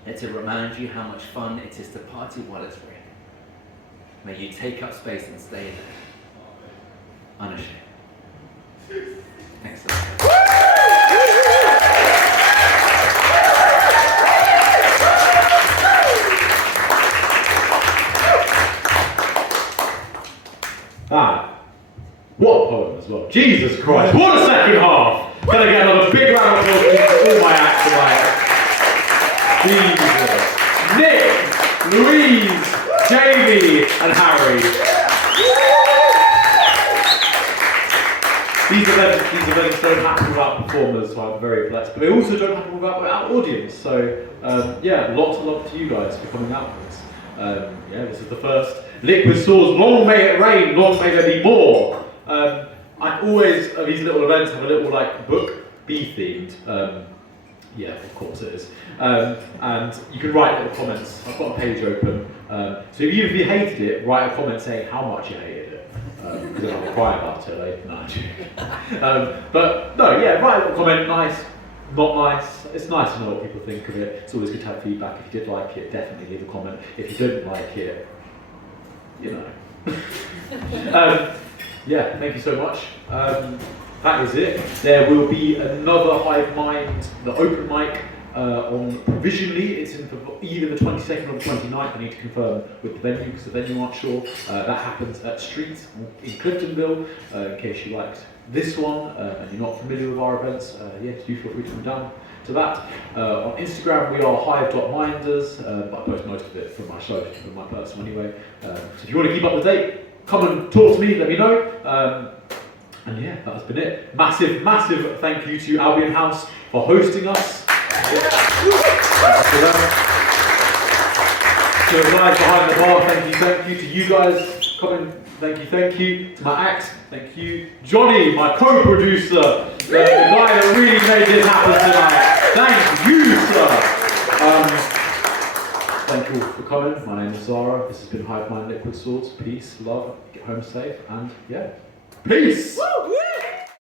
and to remind you how much fun it is to party while it's raining, may you take up space and stay there, unashamed. Thanks so much. What a poem as well. Jesus Christ, what a second half! Can I get another big round of applause for all my acts tonight? Jesus. Nick, Louise, Jamie, and Harry. These events don't happen without performers, so I'm very blessed. But they also don't happen without our audience. So, yeah, lots of love to you guys for coming out for this. Yeah, this is the first Liquid Swords. Long may it rain, long may there be more. I always, at these little events, have a little like book, bee themed. Yeah, of course it is. And you can write little comments. I've got a page open. So even if you hated it, write a comment saying how much you hated it. Because then I'll cry about it later. No, actually. But no, yeah, write a little comment, nice, not nice. It's nice to know what people think of it. It's always good to have feedback. If you did like it, definitely leave a comment. If you didn't like it, you know. Yeah, thank you so much. That is it. There will be another Hive Mind, the open mic, on provisionally. It's in either the 22nd or the 29th. I need to confirm with the venue because the venue aren't sure. That happens at Street in Cliftonville. In case you liked this one and you're not familiar with our events, yeah, do feel free to come down to that. On Instagram we are hive.minders, but I post most of it from my show, from my personal anyway. So if you want to keep up to date, come and talk to me, let me know. And yeah, that has been it. Massive, massive thank you to Albion House for hosting us. To the guys behind the bar, thank you. To you guys coming, thank you. To my act, thank you. Johnny, my co-producer, the guy that really made this happen tonight. Thank you, sir. Thank you all for coming. My name is Zara. This has been Hive Mind Liquid Swords. Peace, love, get home safe, and yeah, peace. Woo!